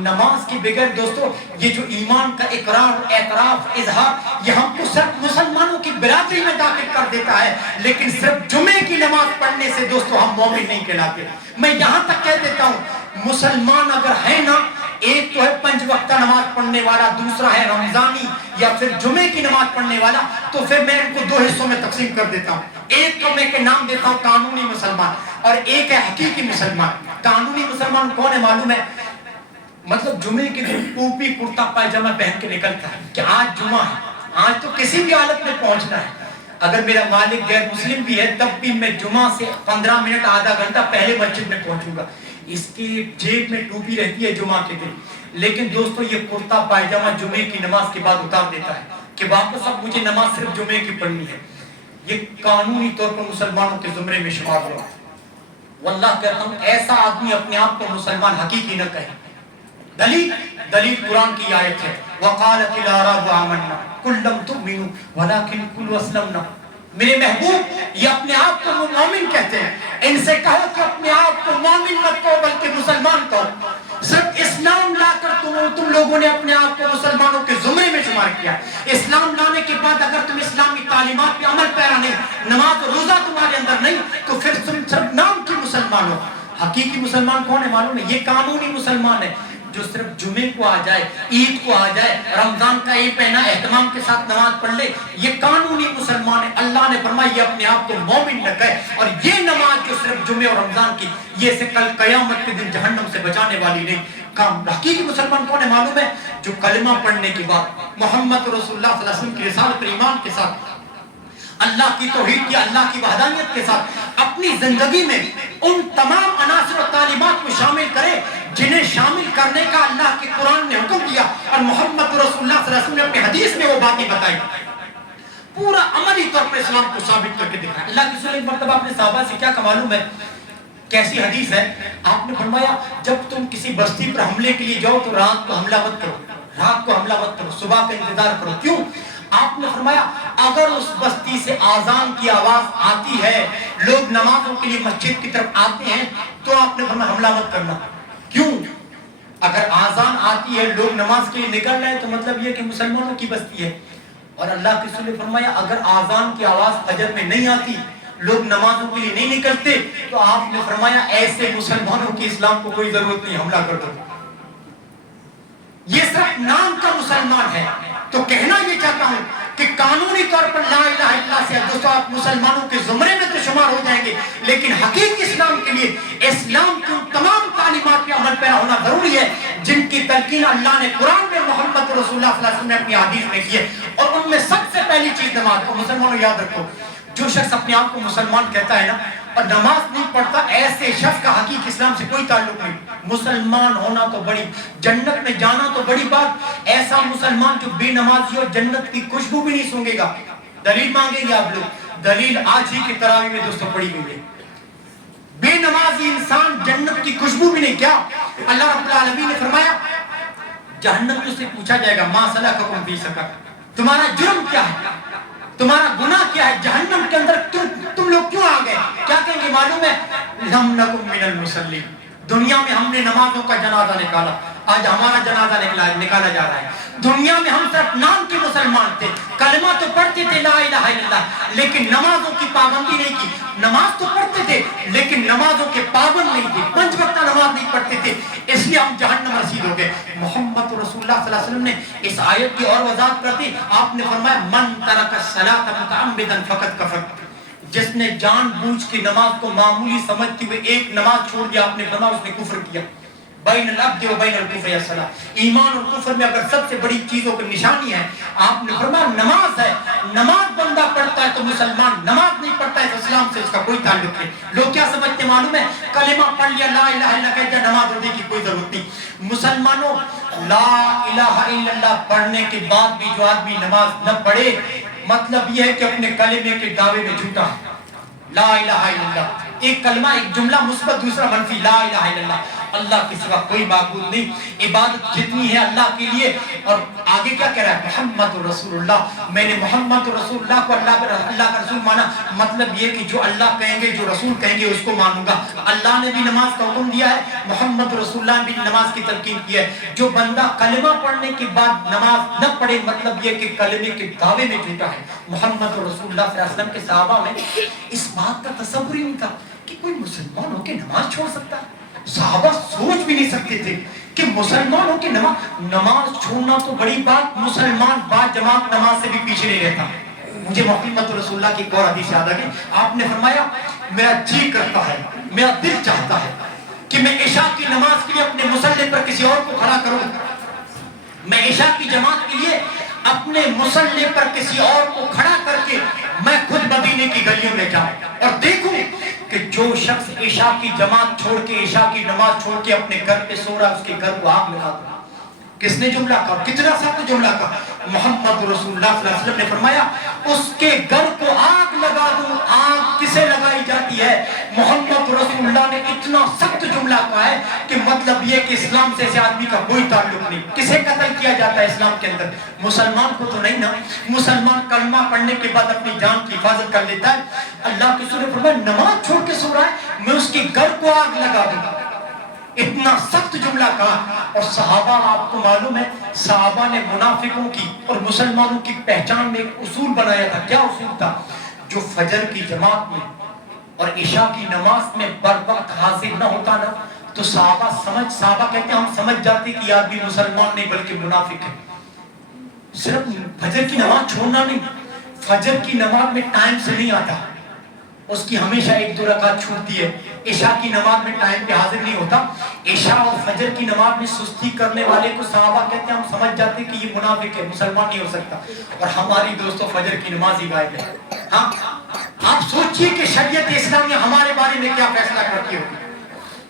نماز کے بغیر دوستو یہ جو ایمان کا اقرار، اعتراف، اظہار، یہ ہم کو صرف مسلمانوں کی برادری میں داخل کر دیتا ہے، لیکن صرف جمعے کی نماز پڑھنے سے دوستو ہم مومن نہیں کہلاتے۔ میں یہاں تک کہہ دیتا ہوں مسلمان اگر ہے نا، ایک تو ہے 5 وقتہ نماز پڑھنے والا، دوسرا ہے رمضانی یا پھر جمعے کی نماز پڑھنے والا، تو پھر میں ان کو 2 حصوں میں تقسیم کر دیتا ہوں۔ ایک تو میں کے نام دیتا ہوں قانونی مسلمان، اور ایک ہے حقیقی مسلمان۔ قانونی مسلمان کون ہے معلوم ہے؟ مطلب جمعے کے دن ٹوپی کرتا پائجامہ پہن کے نکلتا ہے کہ آج جمعہ ہے، آج تو کسی بھی حالت میں پہنچنا ہے۔ اگر میرا مالک غیر مسلم بھی ہے تب بھی میں جمعہ سے 15 منٹ آدھا گھنٹہ پہلے مسجد میں پہنچوں گا۔ اس کی جیب میں ٹوپی رہتی ہے جمعہ کے دن، لیکن دوستو یہ کرتا پائجامہ جمعے کی نماز کے بعد اتار دیتا ہے کہ واپس اب مجھے نماز صرف جمعے کی پڑھنی ہے۔ یہ قانونی طور پر مسلمانوں کے زمرے میں شمار ہوا۔ واللہ کہتا ہوں ایسا آدمی اپنے آپ کو مسلمان حقیقی نہ کہے۔ دلیل قرآن کی آیت ہے، وقالت الاعراب آمنا قل لم تؤمنوا ولكن قولوا اسلمنا۔ میرے محبوب یہ اپنے آپ کو مومن کہتے ہیں، ان سے کہو کہ اپنے آپ کو مومن مت کہو بلکہ مسلمان کہو۔ صرف اسلام لا کر تم لوگوں نے اپنے آپ کو مسلمانوں کے زمرے میں شمار کیا۔ اسلام لانے کے بعد اگر تم اسلامی تعلیمات پہ عمل پیرا نہیں، نماز و روزہ تمہارے اندر نہیں، تو پھر تم صرف نام کی مسلمان ہو۔ حقیقی مسلمان کون ہے معلوم ہے؟ یہ قانونی مسلمان ہے جو صرف جمعے کو آ جائے، عید کو آ جائے، رمضان کا یہ پہنا اہتمام کے ساتھ نماز پڑھ لے، یہ قانونی مسلمان ہے۔ اللہ نے فرمایا یہ اپنے آپ کو مومن نہ کہے، اور یہ نماز جو صرف جمعے اور رمضان کی، یہ سے کل قیامت کے دن جہنم سے بچانے والی نہیں۔ حقیقی مسلمان کون ہے معلوم ہے؟ جو کلمہ پڑھنے کے بعد محمد رسول اللہ صلی اللہ علیہ وسلم کی رسالت پر ایمان کے ساتھ، اللہ کی توحید کی، اللہ کی وحدانیت کے ساتھ اپنی زندگی میں ان تمام عناصر و تعلیمات کو شامل کرے جنہیں شامل کرنے کا اللہ کے قرآن نے حکم دیا اور محمد رسول اللہ صلی اللہ علیہ وسلم نے اپنی حدیث میں وہ باتیں بتائی، پورا عملی طور پر اسلام کو ثابت کر کے دکھایا۔ اللہ کے رسول ایک مرتبہ اپنے صحابہ سے کیا معلوم ہے کیسی حدیث ہے؟ آپ نے فرمایا جب تم کسی بستی پر حملے کے لیے جاؤ تو رات کو حملہ مت کرو، رات کو حملہ مت کرو، صبح کا انتظار کرو۔ کیوں؟ آپ نے فرمایا اگر اس بستی سے آذان کی آواز آتی ہے، لوگ نمازوں کے لیے مسجد کی طرف آتے ہیں، تو آپ نے فرمایا حملہ مت کرنا۔ کیوں؟ اگر آذان آتی ہے، لوگ نماز کے لیے نکل رہے ہیں، تو مطلب یہ کہ مسلمانوں کی بستی ہے۔ اور اللہ کے رسول نے فرمایا اگر آذان کی آواز فجر میں نہیں آتی، لوگ نمازوں کے لیے نہیں نکلتے تو آپ نے فرمایا ایسے مسلمانوں کی اسلام کو کوئی ضرورت نہیں، حملہ کر دو. یہ صرف نام کا مسلمان ہے. تو کہنا یہ چاہتا ہوں کہ قانونی طور پر لا الہ الا اللہ سے دوستو آپ مسلمانوں کے زمرے میں تو شمار ہو جائیں گے، لیکن حقیقی اسلام کے لیے اسلام کی تمام تعلیمات پہ عمل پیرا ہونا ضروری ہے جن کی تلقین اللہ نے قرآن میں محمد رسول اللہ صلی اللہ علیہ وسلم نے اپنی حدیث میں کی ہے. اور ان میں سب سے پہلی چیز نماز. کو مسلمانوں یاد رکھو، جو شخص اپنے آپ کو مسلمان کہتا ہے نا اور نماز نہیں پڑھتا، ایسے شخص کا حقیقی اسلام سے کوئی تعلق نہیں. مسلمان ہونا تو بڑی، جنت میں جانا تو بڑی بات. ایسا مسلمان جو بے نمازی اور جنت کی خوشبو بھی نہیں سونگے گا. دلیل مانگیں گے آپ لوگ، دلیل آج ہی کی تراویح میں دوستوں پڑھی گئی ہے. بے نمازی انسان جنت کی خوشبو بھی نہیں. کیا اللہ رب العالمین نے فرمایا جہنم سے پوچھا جائے گا ما سلککم فی سقر، تمہارا جرم کیا ہے، تمہارا گناہ کیا ہے، جہنم کے اندر تم لوگ کیوں آ گئے؟ کیا کہیں گے معلوم ہے؟ لم نکن من المصلین، دنیا میں ہم نے نمازوں کا جنازہ نکالا، آج ہمارا جنازہ نکالا جا رہا ہے. دنیا میں ہم صرف نام کے مسلمان تھے، کلمہ تو پڑھتے تھے لا الہ الا اللہ، لیکن نمازوں کی پابندی نہیں کی. نماز تو پڑھتے تھے لیکن نمازوں کے پابند نہیں تھے، 5 وقت نماز نہیں پڑھتے تھے، اس لیے ہم جہنم رسید ہو گئے. محمد رسول اللہ صلی اللہ علیہ وسلم نے اس آیت کی اور وضاحت کر دی. آپ نے فرمایا من ترک الصلاۃ متعمدا فقد کفر، جس نے جان بوجھ کے نماز کو معمولی سمجھتے ہوئے ایک نماز چھوڑ دیا، آپ نے فرمایا اس نے کفر کیا. بین العبد و بین الکفر الصلاۃ، ایمان اور کفر میں اگر سب سے بڑی چیزوں کی نشانی ہے آپ نے فرمایا نماز ہے. نماز بندہ پڑھتا ہے تو مسلمان، نماز نہیں پڑھتا ہے تو اسلام سے اس کا کوئی تعلق نہیں. لوگ کیا سمجھتے معلوم ہے؟ کلمہ پڑھ لیا لا الہ الا اللہ کہہ دیا، نماز ہونے کی کوئی ضرورت نہیں. مسلمانوں لا الہ الا اللہ پڑھنے کے بعد بھی جو آدمی نماز نہ پڑھے مطلب یہ ہے کہ اپنے کلمے کے دعوے میں جھوٹا ہے. لا الہ الا اللہ ایک کلمہ، ایک جملہ مثبت، دوسرا منفی. لا الہ الا اللہ اللہ کے سوا کوئی معبود نہیں، عبادت جتنی ہے اللہ کے لیے. اور آگے کیا کہہ رہا ہے؟ محمد رسول اللہ، میں نے محمد رسول اللہ کو اللہ کا رسول مانا. مطلب یہ کہ جو اللہ کہیں گے، جو رسول کہیں گے اس کو مانوں گا. اللہ نے بھی نماز کا حکم دیا ہے، محمد رسول اللہ نے بھی نماز کی تلقین کی ہے. جو بندہ کلمہ پڑھنے کے بعد نماز نہ پڑھے مطلب یہ کہ کلمے کے دعوے میں جھوٹا ہے. محمد رسول اللہ صلی اللہ علیہ وسلم کے صحابہ میں اس بات کا تصور ہی نہیں تھا کہ کوئی مسلمان ہو کے نماز چھوڑ سکتا ہے. صحابہ سوچ بھی نہیں سکتے تھے کہ مسلمان ہو کے نماز چھوڑنا تو بڑی بات، مسلمان با جماعت نماز سے بھی پیچھے نہیں رہتا. مجھے محمد رسول اللہ کی ایک اور حدیث یاد آ گئی. آپ نے فرمایا میرا جی کرتا ہے، میرا دل چاہتا ہے کہ میں عشاء کی نماز کے لیے اپنے مصلی پر کسی اور کو کھڑا کروں. میں عشاء کی جماعت کے لیے اپنے مصلی پر کسی اور کو کھڑا کر کے میں خود مدینے کی گلیوں میں جاؤں اور دیکھوں کہ جو شخص عشاء کی جماعت چھوڑ کے، عشاء کی نماز چھوڑ کے اپنے گھر پہ سو رہا، اس کے گھر کو آگ لگا دو. کس نے جملہ کہا؟ کتنا سخت جملہ کہا. محمد رسول اللہ صلی اللہ علیہ وسلم نے فرمایا اس کے گھر کو آگ لگا دوں. آگ کسے لگائی جاتی ہے؟ محمد رسول اللہ نے اتنا سخت جملہ کہا ہے کہ مطلب یہ کہ اسلام سے آدمی کا کوئی تعلق نہیں. کسے قتل کیا جاتا ہے اسلام کے اندر؟ مسلمان کو تو نہیں نا. مسلمان کلمہ پڑھنے کے بعد اپنی جان کی حفاظت کر لیتا ہے. اللہ کے رسول نے فرمایا نماز چھوڑ کے سو رہا ہے، میں اس کے گھر کو آگ لگا دوں. اتنا سخت جملہ کہا. اور صحابہ، آپ کو معلوم ہے صحابہ نے منافقوں کی اور مسلمانوں کی پہچان میں ایک اصول بنایا تھا. کیا اصول تھا؟ جو فجر کی جماعت میں اور عشاء کی نماز میں بر وقت حاضر نہ ہوتا نا تو صحابہ کہتے ہیں ہم سمجھ جاتے کہ یہ آدمی مسلمان نہیں بلکہ منافق ہے. صرف فجر کی نماز چھوڑنا نہیں، فجر کی نماز میں ٹائم سے نہیں آتا، اس کی ہمیشہ 1-2 رکعت چھوٹتی ہے. عشاء کی نماز میں ٹائم پہ حاضر نہیں ہوتا. عشاء اور فجر کی نماز میں سستی کرنے والے کو صحابہ کہتے ہیں ہم سمجھ جاتے کہ یہ منافق ہے، مسلمان نہیں ہو سکتا. اور ہماری دوستوں فجر کی نماز ہی غائب ہے. ہاں آپ سوچئے کہ شریعت اسلامیہ ہمارے بارے میں کیا فیصلہ کرتی ہوگی.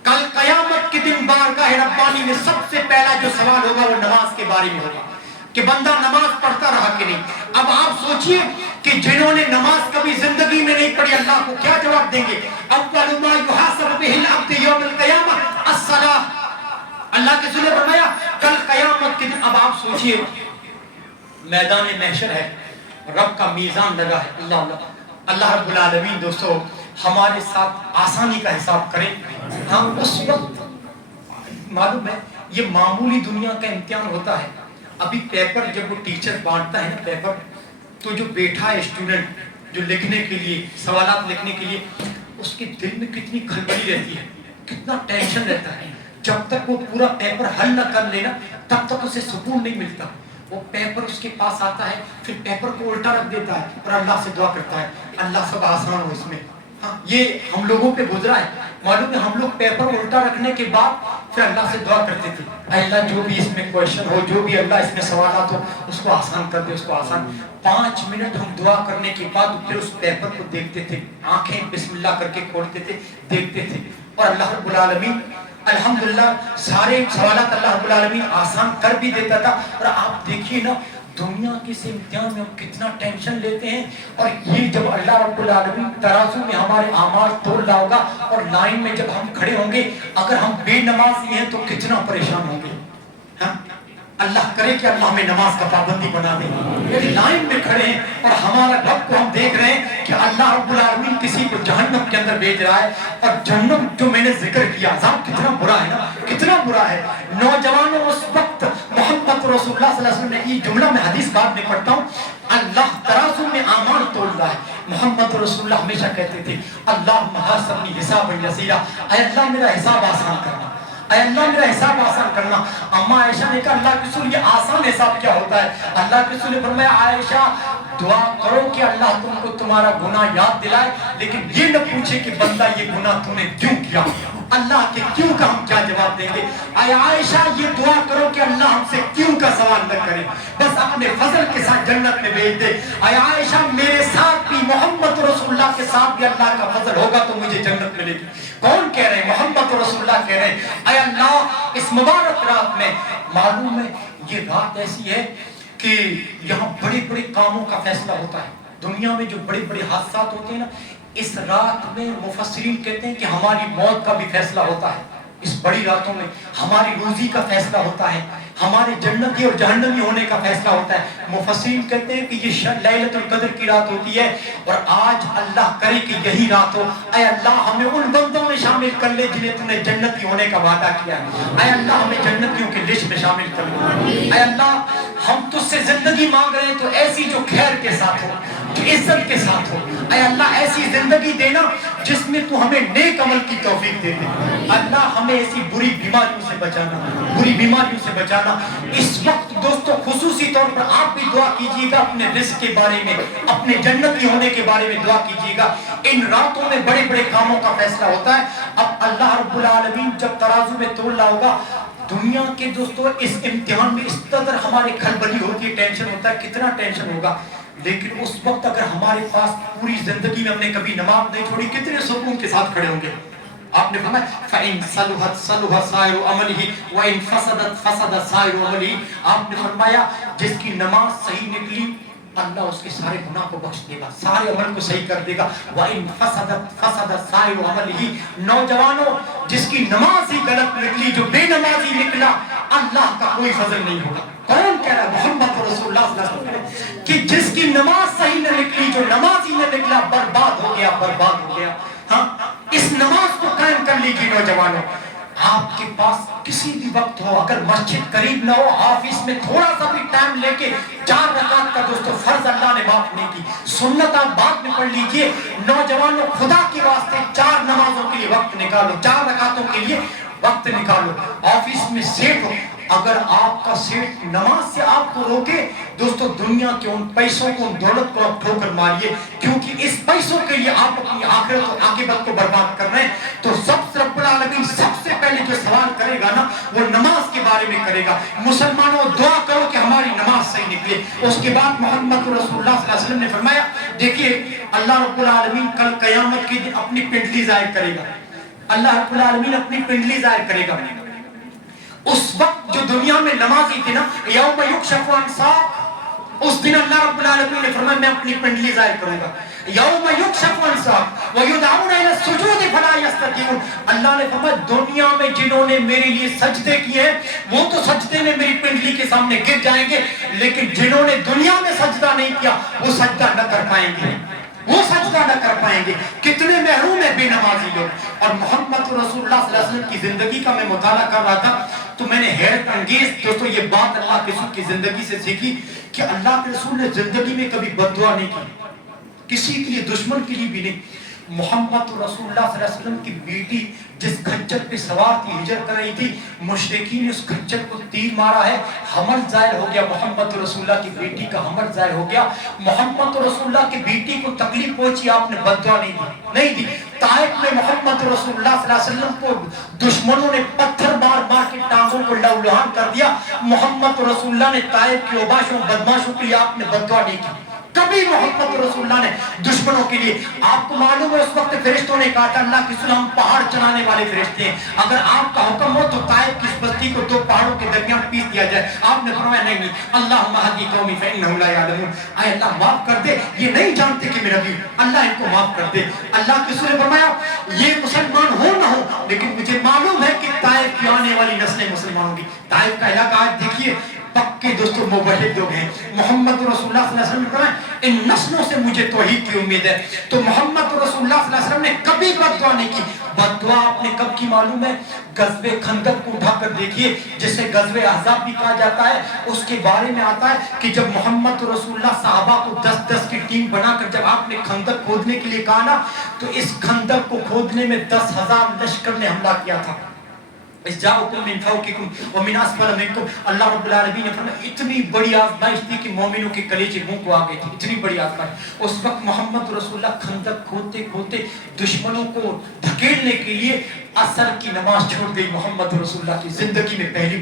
کل قیامت کے دن بارگاہ ربانی میں سب سے پہلا جو سوال ہوگا وہ نماز کے بارے میں ہوگا کہ بندہ نماز پڑھتا رہا کہ نہیں. اب آپ سوچئے کہ جنہوں نے نماز کبھی زندگی میں نہیں پڑھی اللہ کو کیا جواب دیں گے؟ اول ما یحاسب بہ العبد یوم القیامہ الصلاۃ. اللہ کے رسول نے فرمایا کل قیامت کے دن. اب آپ سوچئے میدان محشر ہے، رب کا میزان لگا ہے. اللہ رب العالمین دوستو ہمارے ساتھ آسانی کا حساب کریں. ہم اس وقت معلوم ہے یہ معمولی دنیا کا امتحان ہوتا ہے. ابھی پیپر جب وہ ٹیچر بانٹتا ہے نا پیپر، تو جو بیٹھا ہے اسٹوڈنٹ جو لکھنے کے لیے سوالات لکھنے کے لیے اس کے دل میں کتنی کھلبلی رہتی ہے, کتنا ٹینشن رہتا ہے. جب تک وہ پورا پیپر حل نہ کر لینا تب تک اسے سکون نہیں ملتا. وہ پیپر اس کے پاس آتا ہے, پھر پیپر کو الٹا رکھ دیتا ہے اور اللہ سے دعا کرتا ہے اللہ سب آسان ہو اس میں. ہاں یہ ہم لوگوں پہ گزرا ہے. معلوم ہے ہم لوگ پیپر الٹا رکھنے کے بعد پھر اللہ سے دعا کرتے تھے اللہ جو بھی اس میں کوشچن ہو, جو بھی اللہ اس میں سوالات ہو اس کو آسان کر دے, اس کو آسان. 5 منٹ ہم دعا کرنے کے بعد پھر اس پیپر کو دیکھتے تھے, آنکھیں بسم اللہ کر کے کھولتے تھے, دیکھتے تھے, اور اللہ رب العالمین الحمدللہ سارے سوالات اللہ رب العالمین آسان کر بھی دیتا تھا. اور آپ دیکھیے نا دنیا کے سے امتحان میں ہم کتنا ٹینشن لیتے ہیں, اور یہ جب اللہ رب العالمین ترازو میں ہمارے اعمال تول رہا ہوگا اور لائن میں جب ہم کھڑے ہوں گے, اگر ہم بے نمازی ہیں تو کتنا پریشان ہوں گے. ہاں اللہ کرے کہ اللہ ہمیں نماز کا پابندی بنا دے. یعنی لائن میں کھڑے ہیں اور ہمارا رب کو ہم دیکھ رہے ہیں کہ اللہ رب العالمین کسی کو جہنم کے اندر بھیج رہا ہے, اور جہنم جو میں نے ذکر کیا عذاب کتنا برا ہے نا, کتنا برا ہے. نوجوانوں اس وقت محمد رسول اللہ صلی اللہ علیہ وسلم نے یہ جملہ میں حدیث بعد میں پڑھتا ہوں, اللہ ترازو میں اعمال تول رہا ہے. محمد رسول اللہ ہمیشہ کہتے تھے اللہم حاسبنی حسابا یسیرا, اے اللہ میرا حساب آسان کرنا, اے اللہ میرا حساب آسان کرنا. اما عائشہ نے کہا اللہ کے رسول یہ آسان حساب کیا ہوتا ہے؟ اللہ کے رسول نے فرمایا عائشہ دعا کرو کہ اللہ تم کو تمہارا گناہ یاد دلائے, لیکن یہ نہ پوچھے کہ بندہ یہ گناہ تم نے کیوں کیا. اللہ کے کیوں کا ہم کیا جواب دیں گے؟ اے عائشہ یہ دعا کرو کہ اللہ ہم سے کیوں کا سوال نہ کرے, بس اپنے فضل کے ساتھ جنت میں بھیج دے. اے عائشہ میرے ساتھ بھی محمد رسول اللہ کے ساتھ بھی اللہ کا فضل ہوگا تو مجھے جنت ملے گی. کون کہہ رہے ہیں؟ محمد رسول اللہ کہہ رہے ہیں اے اللہ اس مبارک رات میں, معلوم ہے یہ رات ایسی ہے کہ یہاں بڑے بڑے کاموں کا فیصلہ ہوتا ہے. دنیا میں جو بڑے بڑے حادثات ہوتے ہیں نا, اس رات میں مفسرین کہتے ہیں کہ ہماری موت کا بھی فیصلہ ہوتا ہے. اس بڑی راتوں میں ہماری روزی کا فیصلہ ہوتا ہے, ہمارے جنتی اور جہنمی ہونے کا فیصلہ ہوتا ہے. مفسرین کہتے ہیں کہ یہ لیلۃ القدر کی رات ہوتی ہے, اور آج اللہ کرے کہ یہی رات ہو. اے اللہ ہمیں ان بندوں میں شامل کر لے جنہیں تم نے جنتی ہونے کا وعدہ کیا ہے. اے اللہ ہمیں جنتیوں کی لسٹ میں شامل کر لے. اے اللہ ہم تجھ سے زندگی مانگ رہے ہیں تو ایسی جو خیر کے ساتھ ہو, جو عزت کے ساتھ ہو. اے اللہ ایسی زندگی دینا جس میں تو ہمیں نیک عمل کی توفیق دے دے. اللہ ہمیں ایسی بری بیماریوں سے بچانا, بری بیماریوں سے بچانا. اس وقت دوستو خصوصی طور پر آپ بھی دعا کیجیے گا اپنے رزق کے بارے میں, اپنے جنتی ہونے کے بارے میں دعا کیجیے گا. ان راتوں میں بڑے بڑے کاموں کا فیصلہ ہوتا ہے. اب اللہ رب العالمین جب ترازو میں تول رہا ہوگا, دنیا کے دوستو اس امتحان میں اس قدر ہمارے کھلبلی ہوتی ہے, ٹینشن ہوتا ہے, کتنا ٹینشن ہوگا. لیکن اس وقت اگر ہمارے پاس پوری زندگی میں ہم نے کبھی نماز نہیں چھوڑی, کتنے سکون کے ساتھ کھڑے ہوں گے. آپ نے فرمایا فَإِن صَلُحَتْ صَلُحَ سَائِرُ عَمَلِهِ وَإِن فَسَدَتْ فَسَدَ سَائِرُ عَمَلِهِ. آپ نے فرمایا جس کی نماز صحیح نکلی اللہ اس کے سارے گناہ کو بخش دے گا, سارے عمل کو صحیح کر دے گا. وَإِن فَسَدَتْ فَسَدَ سَائِرُ عَمَلِهِ. نوجوانوں جس کی نماز ہی غلط نکلی, جو بے نمازی نکلا, اللہ کا کوئی فضل نہیں ہوگا. کون کہہ رہا ہے؟ محمد رسول اللہ صلی اللہ علیہ وسلم کہ جس کی نماز صحیح نہ نکلی, جو نماز ہی نہ نکلا, برباد ہو گیا, برباد ہو گیا. ہاں اس نماز کو قائم کر لیجیے نوجوانوں. آپ کے پاس کسی بھی وقت ہو, اگر مسجد قریب نہ ہو, آفس میں تھوڑا سا بھی ٹائم لے کے 4 رکعت کا دوستو فرض اللہ نے معاف نہیں کی, سنت آپ بعد میں پڑھ لیجئے. نوجوانوں خدا کے واسطے 4 نمازوں کے لیے وقت نکالو, 4 رکعتوں کے لیے وقت نکالو. آفس میں سیٹ ہو, اگر آپ کا سیٹ نماز سے آپ کو روکے دوستو, دنیا کے ان پیسوں کو, ان دولت کو آپ ٹھوکر ماریے, کیونکہ اس پیسوں کے لیے آپ اپنی آخرت اور عاقبت کو برباد کر رہے ہیں. تو سب سے رب العالمین سب سے پہلے جو سوال کرے گا نا, وہ نماز کے بارے میں کرے گا. مسلمانوں دعا کرو کہ ہماری نماز صحیح نکلے. اس کے بعد محمد رسول اللہ صلی اللہ علیہ وسلم نے فرمایا دیکھیے اللہ رب العالمین کل قیامت کے دن اپنی پنڈلی ظاہر کرے گا. اللہ رب العالمین اپنی پنڈلی ظاہر کرے گا. اس وقت جو دنیا میں نمازی تھے نا, یوم یکشف عن ساق, اس دن اللہ رب العالمین نے فرمایا میں اپنی پنڈلی ظاہر کروں گا. یوم یکشف عن ساق ویدعون الی السجود فلا یستطیعون. اللہ نے فرمایا دنیا میں جنہوں نے میرے لیے سجدے کیے ہیں وہ تو سجدے میں میری پنڈلی کے سامنے گر جائیں گے, لیکن جنہوں نے دنیا میں سجدہ نہیں کیا وہ سجدہ نہ کر پائیں گے, وہ سجدہ نہ کر پائیں گے. کتنے محروم ہیں بے نمازی لوگ. اور محمد رسول اللہ صلی اللہ علیہ وسلم کی زندگی کا میں مطالعہ کر رہا تھا تو میں نے حیرت انگیز دوستو یہ بات اللہ کے رسول کی زندگی سے سیکھی کہ اللہ کے رسول نے زندگی میں کبھی بد دعا نہیں کی, کسی کے لیے دشمن کے لیے بھی نہیں. محمد رسول اللہ صلی اللہ علیہ وسلم کی بیٹی جس کھچر پہ سوار تھی ہجرت کر رہی تھی, مشرکین نے اس کھچر کو تیر مارا ہے, حمل ظاہر ہو گیا, محمد رسول اللہ کی بیٹی کا حمل ظاہر ہو گیا. محمد رسول اللہ کی بیٹی کو تکلیف پہنچی, آپ نے بد دعا نہیں دی. طائف میں محمد رسول اللہ صلی اللہ علیہ وسلم کو دشمنوں نے پتھر مار مار کے ٹانگوں کو لہولہان کر دیا. محمد رسول اللہ نے طائف کے اوباشوں بدماشوں کے لیے آپ نے بد دعا نہیں کی کبھی. محمد رسول اللہ نے دشمنوں کے لیے, آپ کو معلوم ہے اس وقت فرشتوں نے کہا تھا اللہ کی سنہ ہم پہاڑ چلانے والے فرشتے ہیں, اگر آپ کا حکم ہو تو طائف کی اس بستی کو 2 پہاڑوں کے درمیان پیس دیا جائے. آپ نے فرمایا نہیں, اللہم اہدی قومی فإنہم لا یعلمون, اے اللہ معاف کر دے, یہ نہیں جانتے کہ میں نبی, اللہ ان کو معاف کر دے. اللہ کے رسول نے فرمایا یہ مسلمان ہو نہ ہو لیکن مجھے معلوم ہے کہ طائف کی آنے والی نسلیں مسلمانوں کی. طائف کا علاقہ آج دیکھیے پکے دوستوں موحد لوگ ہیں. محمد رسول اللہ صلی اللہ علیہ وسلم نے فرمایا ان نسلوں سے مجھے توحید کی امید ہے. تو محمد رسول اللہ صلی اللہ علیہ وسلم نے کبھی بد دعا نہیں کی. بد دعا آپ نے کب کی معلوم ہے؟ غزوہ خندق کو اٹھا کر دیکھیے, جسے غزوہ احزاب بھی کہا جاتا ہے. اس کے بارے میں آتا ہے کہ جب محمد رسول اللہ صحابہ کو 10-10 کی ٹیم بنا کر جب آپ نے خندق کھودنے کے لیے کہا نا, تو اس خندق کو کھودنے میں 10,000 لشکر نے حملہ کیا تھا. اس جاؤکم من فوقکم ومن اسفل منکم, اللہ رب العالمین نے فرمایا اتنی بڑی آزمائش تھی کہ مومنوں کے کلیجے منہ کو آ گئے تھے, اتنی بڑی آزمائش. اس وقت محمد رسول اللہ خندق کھودتے کھودتے دشمنوں کو دھکیلنے کے لیے عصر کی نماز چھوڑ گئی. محمد رسول اللہ کی زندگی میں پہلی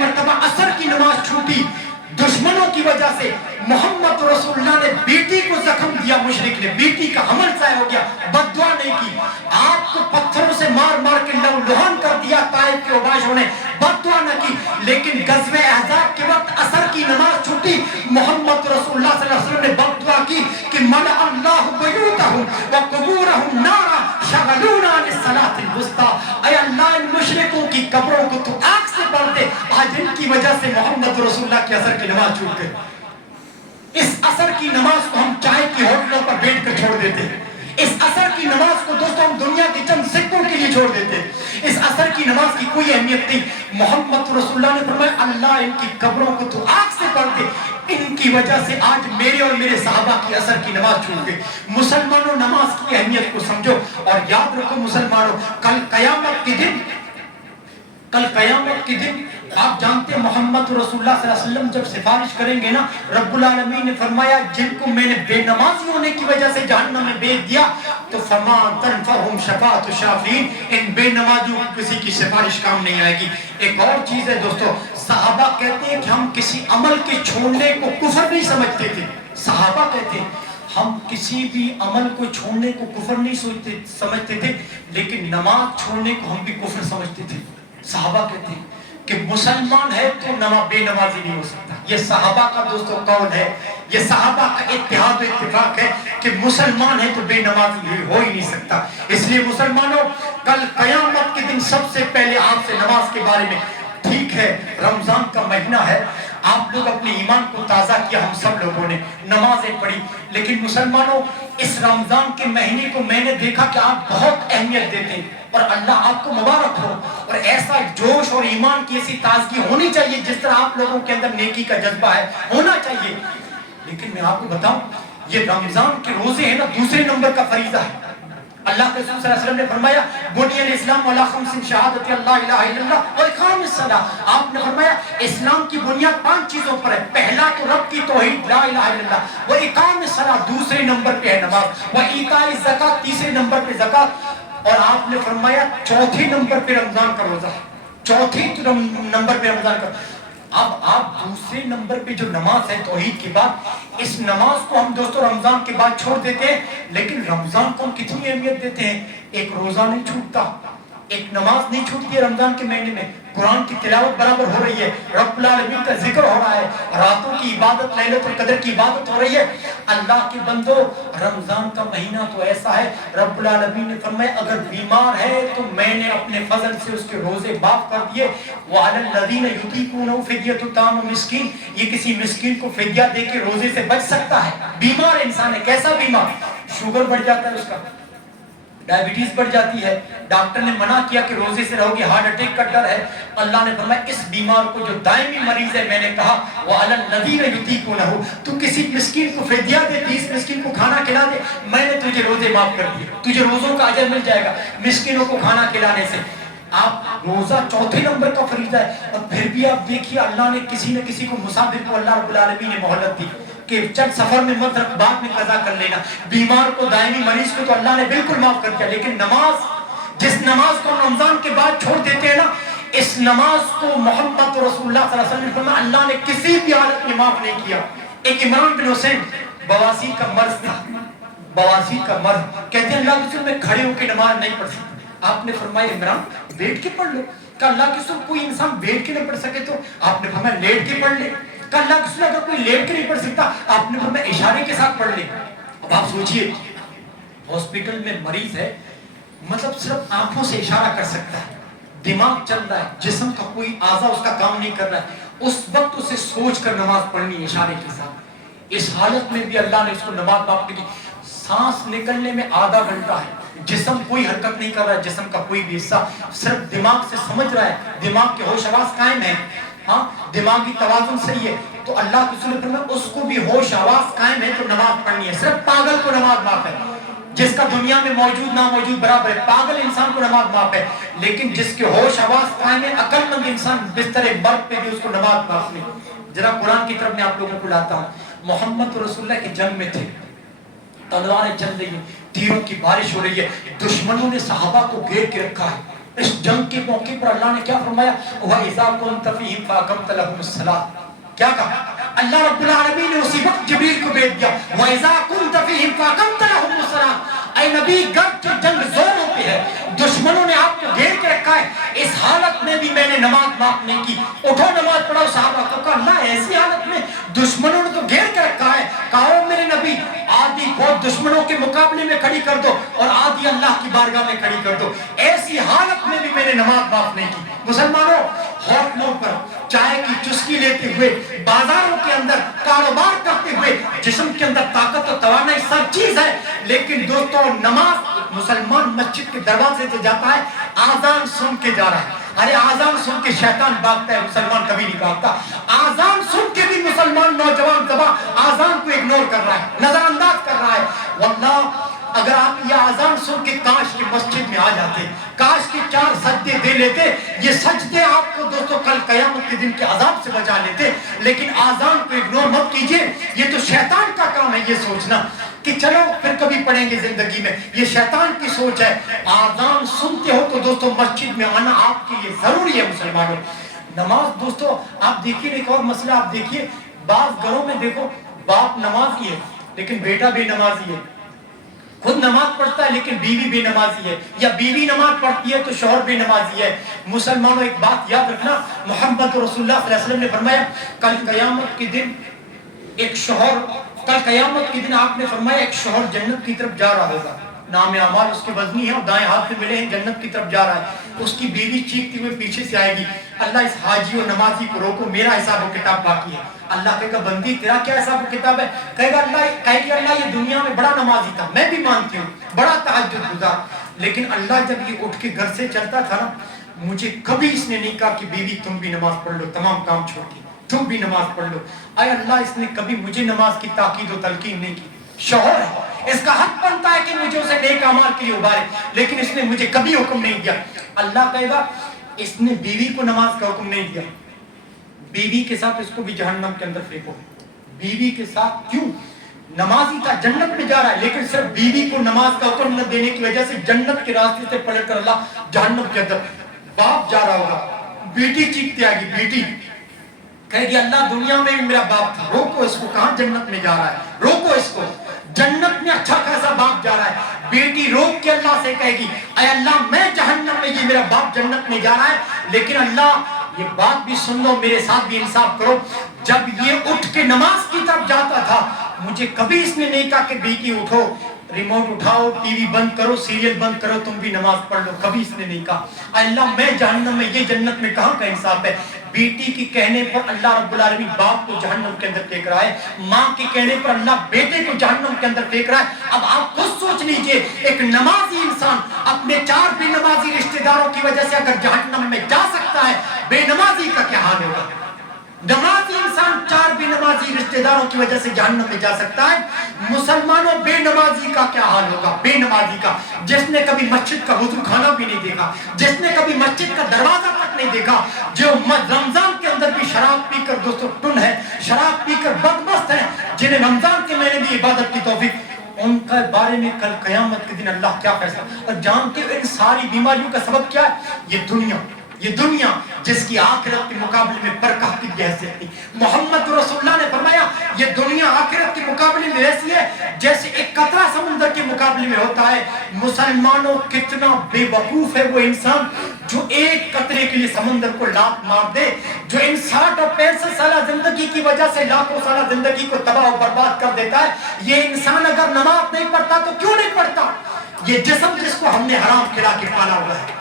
مرتبہ عصر کی نماز چھوٹی دشمنوں کی وجہ سے. محمد رسول اللہ نے بیٹی کو زخم دیا, مشرک نے بیٹی کا حمل ضائع ہو گیا, بد دعا نہیں کی. آپ کو پتھروں سے مار مار کے لہولہان کر دیا طائف کے اوباشوں نے, بد دعا نہ کی. لیکن غزوہ احزاب کے وقت عصر کی نماز چھوٹی, محمد رسول اللہ صلی اللہ علیہ وسلم نے بد دعا کی کہ ملأ اللہ بیوتہم وقبورہم نارا شغلونا عن الصلاۃ الوسطیٰ, اے اللہ ان مشرکوں کی قبروں کو تو آگ سے بھر دے, آج ان کی وجہ سے محمد رسول اللہ کی عصر کی نماز چھوٹ گئی. اس عصر کی نماز کو ہم چائے کی ہوٹلوں پر بیٹھ کر چھوڑ دیتے ہیں. اس عصر کی نماز کو دوستوں ہم دنیا کے چند سکوں کے لیے چھوڑ دیتے ہیں. اس عصر کی نماز کی کوئی اہمیت نہیں. محمد رسول اللہ نے فرمایا اللہ ان کی قبروں کو تو آگ سے بھر دے, ان کی وجہ سے آج میرے اور میرے صحابہ کی عصر کی نماز چھوٹ گئی. مسلمانوں نماز کی اہمیت کو سمجھو اور یاد رکھو مسلمانوں, کل قیامت کے دن آپ جانتے ہیں محمد رسول اللہ صلی اللہ علیہ وسلم جب سفارش کریں گے نا, رب العالمین نے فرمایا جن کو میں نے بے نمازی ہونے کی وجہ سے جہنم میں بھیج دیا تو فما تنفعهم شفاعۃ الشافعین, ان بے نمازیوں کو کسی کی سفارش کام نہیں آئے گی. ایک اور چیز ہے دوستو, صحابہ کہتے ہیں کہ ہم کسی عمل کے چھوڑنے کو کفر نہیں سمجھتے تھے. صحابہ کہتے ہیں ہم کسی بھی عمل کو چھوڑنے کو کفر نہیں سمجھتے تھے, لیکن نماز چھوڑنے کو ہم بھی کفر سمجھتے تھے. صحابہ کہتے ہیں کہ مسلمان ہے تو بے نمازی نہیں ہو سکتا. یہ صحابہ کا دوستو قول ہے, یہ صحابہ کا اتحاد و اتفاق ہے کہ مسلمان ہے تو بے نمازی ہو ہی نہیں سکتا. اس لیے مسلمانوں کل قیامت کے دن سب سے پہلے آپ سے نماز کے بارے میں, ٹھیک ہے رمضان کا مہینہ ہے, آپ لوگ اپنے ایمان کو تازہ کیا, ہم سب لوگوں نے نمازیں پڑھی, لیکن مسلمانوں اس رمضان کے مہینے کو میں نے دیکھا کہ آپ بہت اہمیت دیتے ہیں اور اللہ آپ کو مبارک ہو. اور ایسا جوش اور ایمان کی ایسی تازگی ہونی چاہیے جس طرح آپ لوگوں کے اندر نیکی کا جذبہ ہے, ہونا چاہیے. لیکن میں آپ کو بتاؤں یہ رمضان کے روزے ہیں نا, دوسرے نمبر کا فریضہ ہے. اللہ کے رسول صلی اللہ علیہ وسلم نے فرمایا بنی الاسلام علی خمس شہادت اللہ الہ الا اللہ و اقام الصلاۃ. آپ نے فرمایا اسلام کی بنیاد 5 چیزوں پر ہے. پہلا تو رب کی توحید لا الہ الا اللہ, و اقام الصلاۃ دوسرے نمبر پہ ہے نماز, و ایتاء الزکات تیسرے نمبر پہ زکات, اور آپ نے فرمایا چوتھے نمبر پہ رمضان کا روزہ, چوتھے نمبر پہ رمضان کا. اب آپ دوسرے نمبر پہ جو نماز ہے توحید کے بعد, اس نماز کو ہم دوستو رمضان کے بعد چھوڑ دیتے ہیں, لیکن رمضان کو ہم کتنی اہمیت دیتے ہیں. ایک روزہ نہیں چھوٹتا, ایک نماز نہیں چھوٹتی ہے رمضان کے مہینے میں, قرآن کی تلاوت برابر ہو رہی ہے, رب العالمین کا ذکر ہو رہا ہے, راتوں کی عبادت لیلۃ القدر کی عبادت ہو رہی ہے. اللہ کے بندو رمضان کا مہینہ تو ایسا ہے, رب العالمین نے فرمایا اگر بیمار ہے تو میں نے اپنے فضل سے اس کے روزے معاف کر دیے. وعلی الذین یطیقونہ فدیۃ طعام مسکین, یہ کسی مسکین کو فدیہ دے کے روزے سے بچ سکتا ہے. بیمار انسان ہے, کیسا بیمار, شوگر بڑھ جاتا ہے اس کا, ڈائبٹیز بڑھ جاتی ہے، ڈاکٹر نے منع کیا کہ روزے سے رہو گے، ہارٹ اٹیک کا ڈر ہے، اللہ نے فرمایا اس بیمار کو جو دائمی مریض ہے، میں نے کہا وَعَلَى الَّذِينَ يُطِيقُونَهُ، تو کسی مسکین کو فدیہ دے، 30 مسکین کو کھانا کھلا دے، میں نے تجھے روزے معاف کر دیے، تجھے روزوں کا اجر مل جائے گا مسکینوں کو کھانا کھلانے سے۔ آپ روزہ چوتھے نمبر کا فریضہ ہے، اور پھر بھی آپ دیکھیے اللہ نے کسی نہ کسی کو، مسافر کو اللہ رب العالمین نے مہلت دی کہ چل سفر میں مت رکھ، بعد میں قضا کر لینا، بیمار کو دائمی مریض کو تو اللہ نے بالکل معاف کر دیا، لیکن نماز، جس نماز کو رمضان کے بعد چھوڑ دیتے ہیں نا، اس نماز کو محمد رسول اللہ صلی اللہ علیہ وسلم نے فرمایا اللہ نے کسی بھی حالت میں معاف نہیں کیا۔ ایک عمران بن حسین بواسیر کا مرض تھا، بواسیر کا مرض، کہتے ہیں اللہ کے رسول میں کھڑے ہو کے نماز نہیں پڑھ سکتا، آپ نے فرمایا عمران بیٹھ کے پڑھ لو، کہ اللہ کے رسول کوئی انسان بیٹھ کے نہ پڑھ سکے تو آپ نے فرمایا لیٹ کے پڑھ لے، کہ اللہ کے رسول اگر کوئی لیٹ کے نہیں پڑھ سکتا آپ نے فرمایا اشارے کے ساتھ پڑھ لے۔ اب آپ سوچئے ہاسپٹل میں مریض ہے، مطلب صرف آنکھوں سے اشارہ کر سکتا ہے، دماغ چل رہا ہے، جسم کا کوئی اعضا اس کا کام نہیں کر رہا ہے، اس وقت اسے سوچ کر نماز پڑھنی ہے اشارے کے ساتھ، اس حالت میں بھی اللہ نے اس کو نماز معاف کی۔ سانس نکلنے میں آدھا گھنٹہ ہے، جسم کوئی حرکت نہیں کر رہا ہے، جسم کا کوئی بھی حصہ، صرف دماغ سے سمجھ رہا ہے، دماغ کے ہوش حواس قائم ہے، ہاں دماغی توازن صحیح ہے، تو اللہ کے رسول نے فرمایا اس کو بھی ہوش حواس قائم ہے تو نماز پڑھنی ہے۔ صرف پاگل کو نماز معاف ہے، جس کا دنیا میں موجود نہ موجود برابر ہے، پاگل انسان کو نماز معاف ہے، لیکن جس کے ہوش حواس قائم ہے، عقل مند انسان بستر مرگ پہ بھی اس کو نماز معاف نہیں۔ ذرا قرآن کی طرف میں آپ لوگوں کو لاتا ہوں، محمد رسول اللہ کی جنگ میں تھے، تلواریں چل رہی ہیں، تیروں کی بارش ہو رہی ہے، دشمنوں نے صحابہ کو گھیر کے رکھا ہے۔ اس جنگ کے موقع پر اللہ نے کیا فرمایا؟ وَإِذَا كُنْتَ فِيهِمْ فَأَقَمْتَ لَهُمُ الصَّلَاةَ، کیا کہا؟ اللہ رب العالمین نے اسی وقت جبریل کو بھیج دیا، وَإِذَا كُنْتَ فِيهِمْ فَأَقَمْتَ لَهُمُ الصَّلَاةَ، اے نبی گرچہ جنگ زوروں پہ ہے، دشمنوں نے آپ کو گھیر کے رکھا ہے، اس حالت میں بھی میں نے نماز معاف نہیں کی، اٹھو نماز پڑھو۔ صحابہ کو کہا اللہ ایسی حالت میں دشمنوں نے تو گھیر کے رکھا ہے، کہا میرے نبی آدھی فوج دشمنوں کے مقابلے میں کھڑی کر دو اور آدھی اللہ کی بارگاہ میں کھڑی کر دو، ایسی حالت میں بھی میں نے نماز معاف نہیں کی۔ مسلمانوں ہوٹلوں پر چائے کی چسکی لیتے ہوئے، بازاروں کے اندر کاروبار کرتے ہوئے، جسم کے اندر طاقت و توانائی سب چیز ہے، لیکن دوستو نماز، مسلمان مسجد کے دروازے سے جاتا ہے آذان سن کے جا رہا ہے، ارے آذان سن کے شیطان بھاگتا ہے، مسلمان کبھی نہیں بھاگتا، آذان سن کے بھی مسلمان نوجوان زبان آذان کو اگنور کر رہا ہے، نظر انداز کر رہا ہے۔ واللہ اگر آپ یہ آذان سن کے کاش کی مسجد میں آ جاتے، کاش کے 4 سجدے دے لیتے، یہ سجدے آپ کو دوستو کل قیامت کے دن کے عذاب سے بچا لیتے، لیکن آذان کو اگنور مت کیجئے، یہ تو شیطان کا کام ہے یہ سوچنا کہ چلو پھر کبھی پڑھیں گے زندگی میں، یہ شیطان کی سوچ ہے۔ آذان سنتے ہو تو دوستو مسجد میں آنا آپ کے لیے ضروری ہے مسلمانوں۔ نماز دوستو آپ دیکھیے، ایک اور مسئلہ آپ دیکھیے، بعض گھروں میں دیکھو باپ نمازی ہے لیکن بیٹا بے نمازی ہے، خود نماز پڑھتا ہے لیکن بیوی بے نمازی ہے، یا بیوی نماز پڑھتی ہے تو شوہر بے نمازی ہے۔ مسلمانوں ایک بات یاد رکھنا، محمد رسول اللہ صلی اللہ علیہ وسلم نے فرمایا کل قیامت کے دن ایک شوہر، کل قیامت کے دن آپ نے فرمایا ایک شوہر جنت کی طرف جا رہا ہوگا، نام اعمال اس کے وزنی ہے اور دائیں ہاتھ میں ملے ہیں، جنت کی طرف جا رہا ہے، اس کی بیوی چیختی ہوئے پیچھے سے آئے گی، اللہ اس حاجی اور نمازی کو روکو، میرا حساب و کتاب باقی ہے۔ اللہ کہے گا بندی تیرا کیا حساب و کتاب ہے؟ کہے گا اللہ یہ دنیا میں بڑا نمازی تھا، میں بھی مانتی ہوں، بڑا تہجد گزار، لیکن اللہ جب یہ اٹھ کے گھر سے چلتا تھا نا، مجھے کبھی اس نے نہیں کہا کہ بیوی تم بھی نماز پڑھ لو، تمام کام چھوڑ کے تم بھی نماز پڑھ لو۔ اے اللہ اس نے کبھی مجھے نماز کی تاکید و تلقین نہیں کی، شوہر ہے، اس کا حق بنتا ہے کہ مجھے اسے نیک اعمال کے لیے ابھارے، لیکن اس نے مجھے کبھی حکم نہیں دیا۔ اللہ کہے گا اس نے بیوی کو نماز کا حکم نہیں دیا، بیوی کے ساتھ اس کو بھی جہنم کے اندر پھینکو۔ بیوی کے ساتھ کیوں؟ نمازی تھا، جنت میں جا رہا ہے، لیکن صرف بیوی کو نماز کا حکم نہ دینے کی وجہ سے جنت کے راستے سے پلٹ کر اللہ جہنم کے اندر۔ باپ جا رہا ہوگا، بیٹی چیختے آئے گی، بیٹی کہے گی اللہ دنیا میں بھی میرا باپ تھا، روکو اس کو، کہاں جنت میں جا رہا ہے، روکو اس کو، جنت میں اچھا خاصا باپ جا رہا ہے۔ بیٹی روک کے اللہ سے کہے گی اے اللہ میں جہنم میں، یہ میرا باپ جنت میں جا رہا ہے، لیکن اللہ یہ بات بھی سن لو، میرے ساتھ بھی انصاف کرو، جب یہ اٹھ کے نماز کی طرف جاتا تھا مجھے کبھی اس نے نہیں کہا کہ بیٹی اٹھو، ریموٹ اٹھاؤ، ٹی وی بند کرو، سیریل بند کرو، تم بھی نماز پڑھ لو، کبھی اس نے نہیں کہا۔ اللہ میں جہنم میں، یہ جنت میں کہاں کا انصاف ہے؟ بیٹی کے کہنے پر اللہ رب العالمین باپ کو جہنم کے اندر پھینک رہا ہے، ماں کے کہنے پر اللہ بیٹے کو جہنم کے اندر پھینک رہا ہے۔ اب آپ خود سوچ لیجئے، ایک نمازی انسان اپنے 4 بے نمازی رشتہ داروں کی وجہ سے اگر جہنم میں جا سکتا ہے، بے نمازی کا کیا حال ہوگا؟ نمازی انسان 4 بے نمازی رشتہ داروں کی وجہ سے جہنم میں جا سکتا ہے، مسلمانوں بے نمازی کا کیا حال ہوگا؟ بے نمازی کا، جس نے کبھی مسجد کا وضو خانہ بھی نہیں دیکھا، جس نے کبھی مسجد کا دروازہ تک نہیں دیکھا، جو رمضان کے اندر بھی شراب پی کر دوستو ٹن ہے، شراب پی کر بدمست ہے، جنہیں رمضان کے مہینے بھی عبادت کی توفیق، ان کے بارے میں کل قیامت کے دن اللہ کیا فیصلہ؟ اور جانتے ہو ان ساری بیماریوں کا سبب کیا ہے؟ یہ دنیا جس کی آخرت کے مقابلے میں برکت کی حیثیت تھی۔ محمد رسول اللہ نے فرمایا یہ دنیا آخرت کے مقابلے میں ایسی ہے جیسے ایک قطرہ سمندر کے مقابلے میں ہوتا ہے۔ مسلمانوں کتنا بے وقوف ہے وہ انسان جو ایک قطرے کے لیے سمندر کو لات مار دے، جو ان 60 اور 65 سالہ زندگی کی وجہ سے لاکھوں سالہ زندگی کو تباہ و برباد کر دیتا ہے۔ یہ انسان اگر نماز نہیں پڑھتا تو کیوں نہیں پڑھتا؟ یہ جسم جس کو ہم نے حرام کھلا کے پالا ہوا ہے،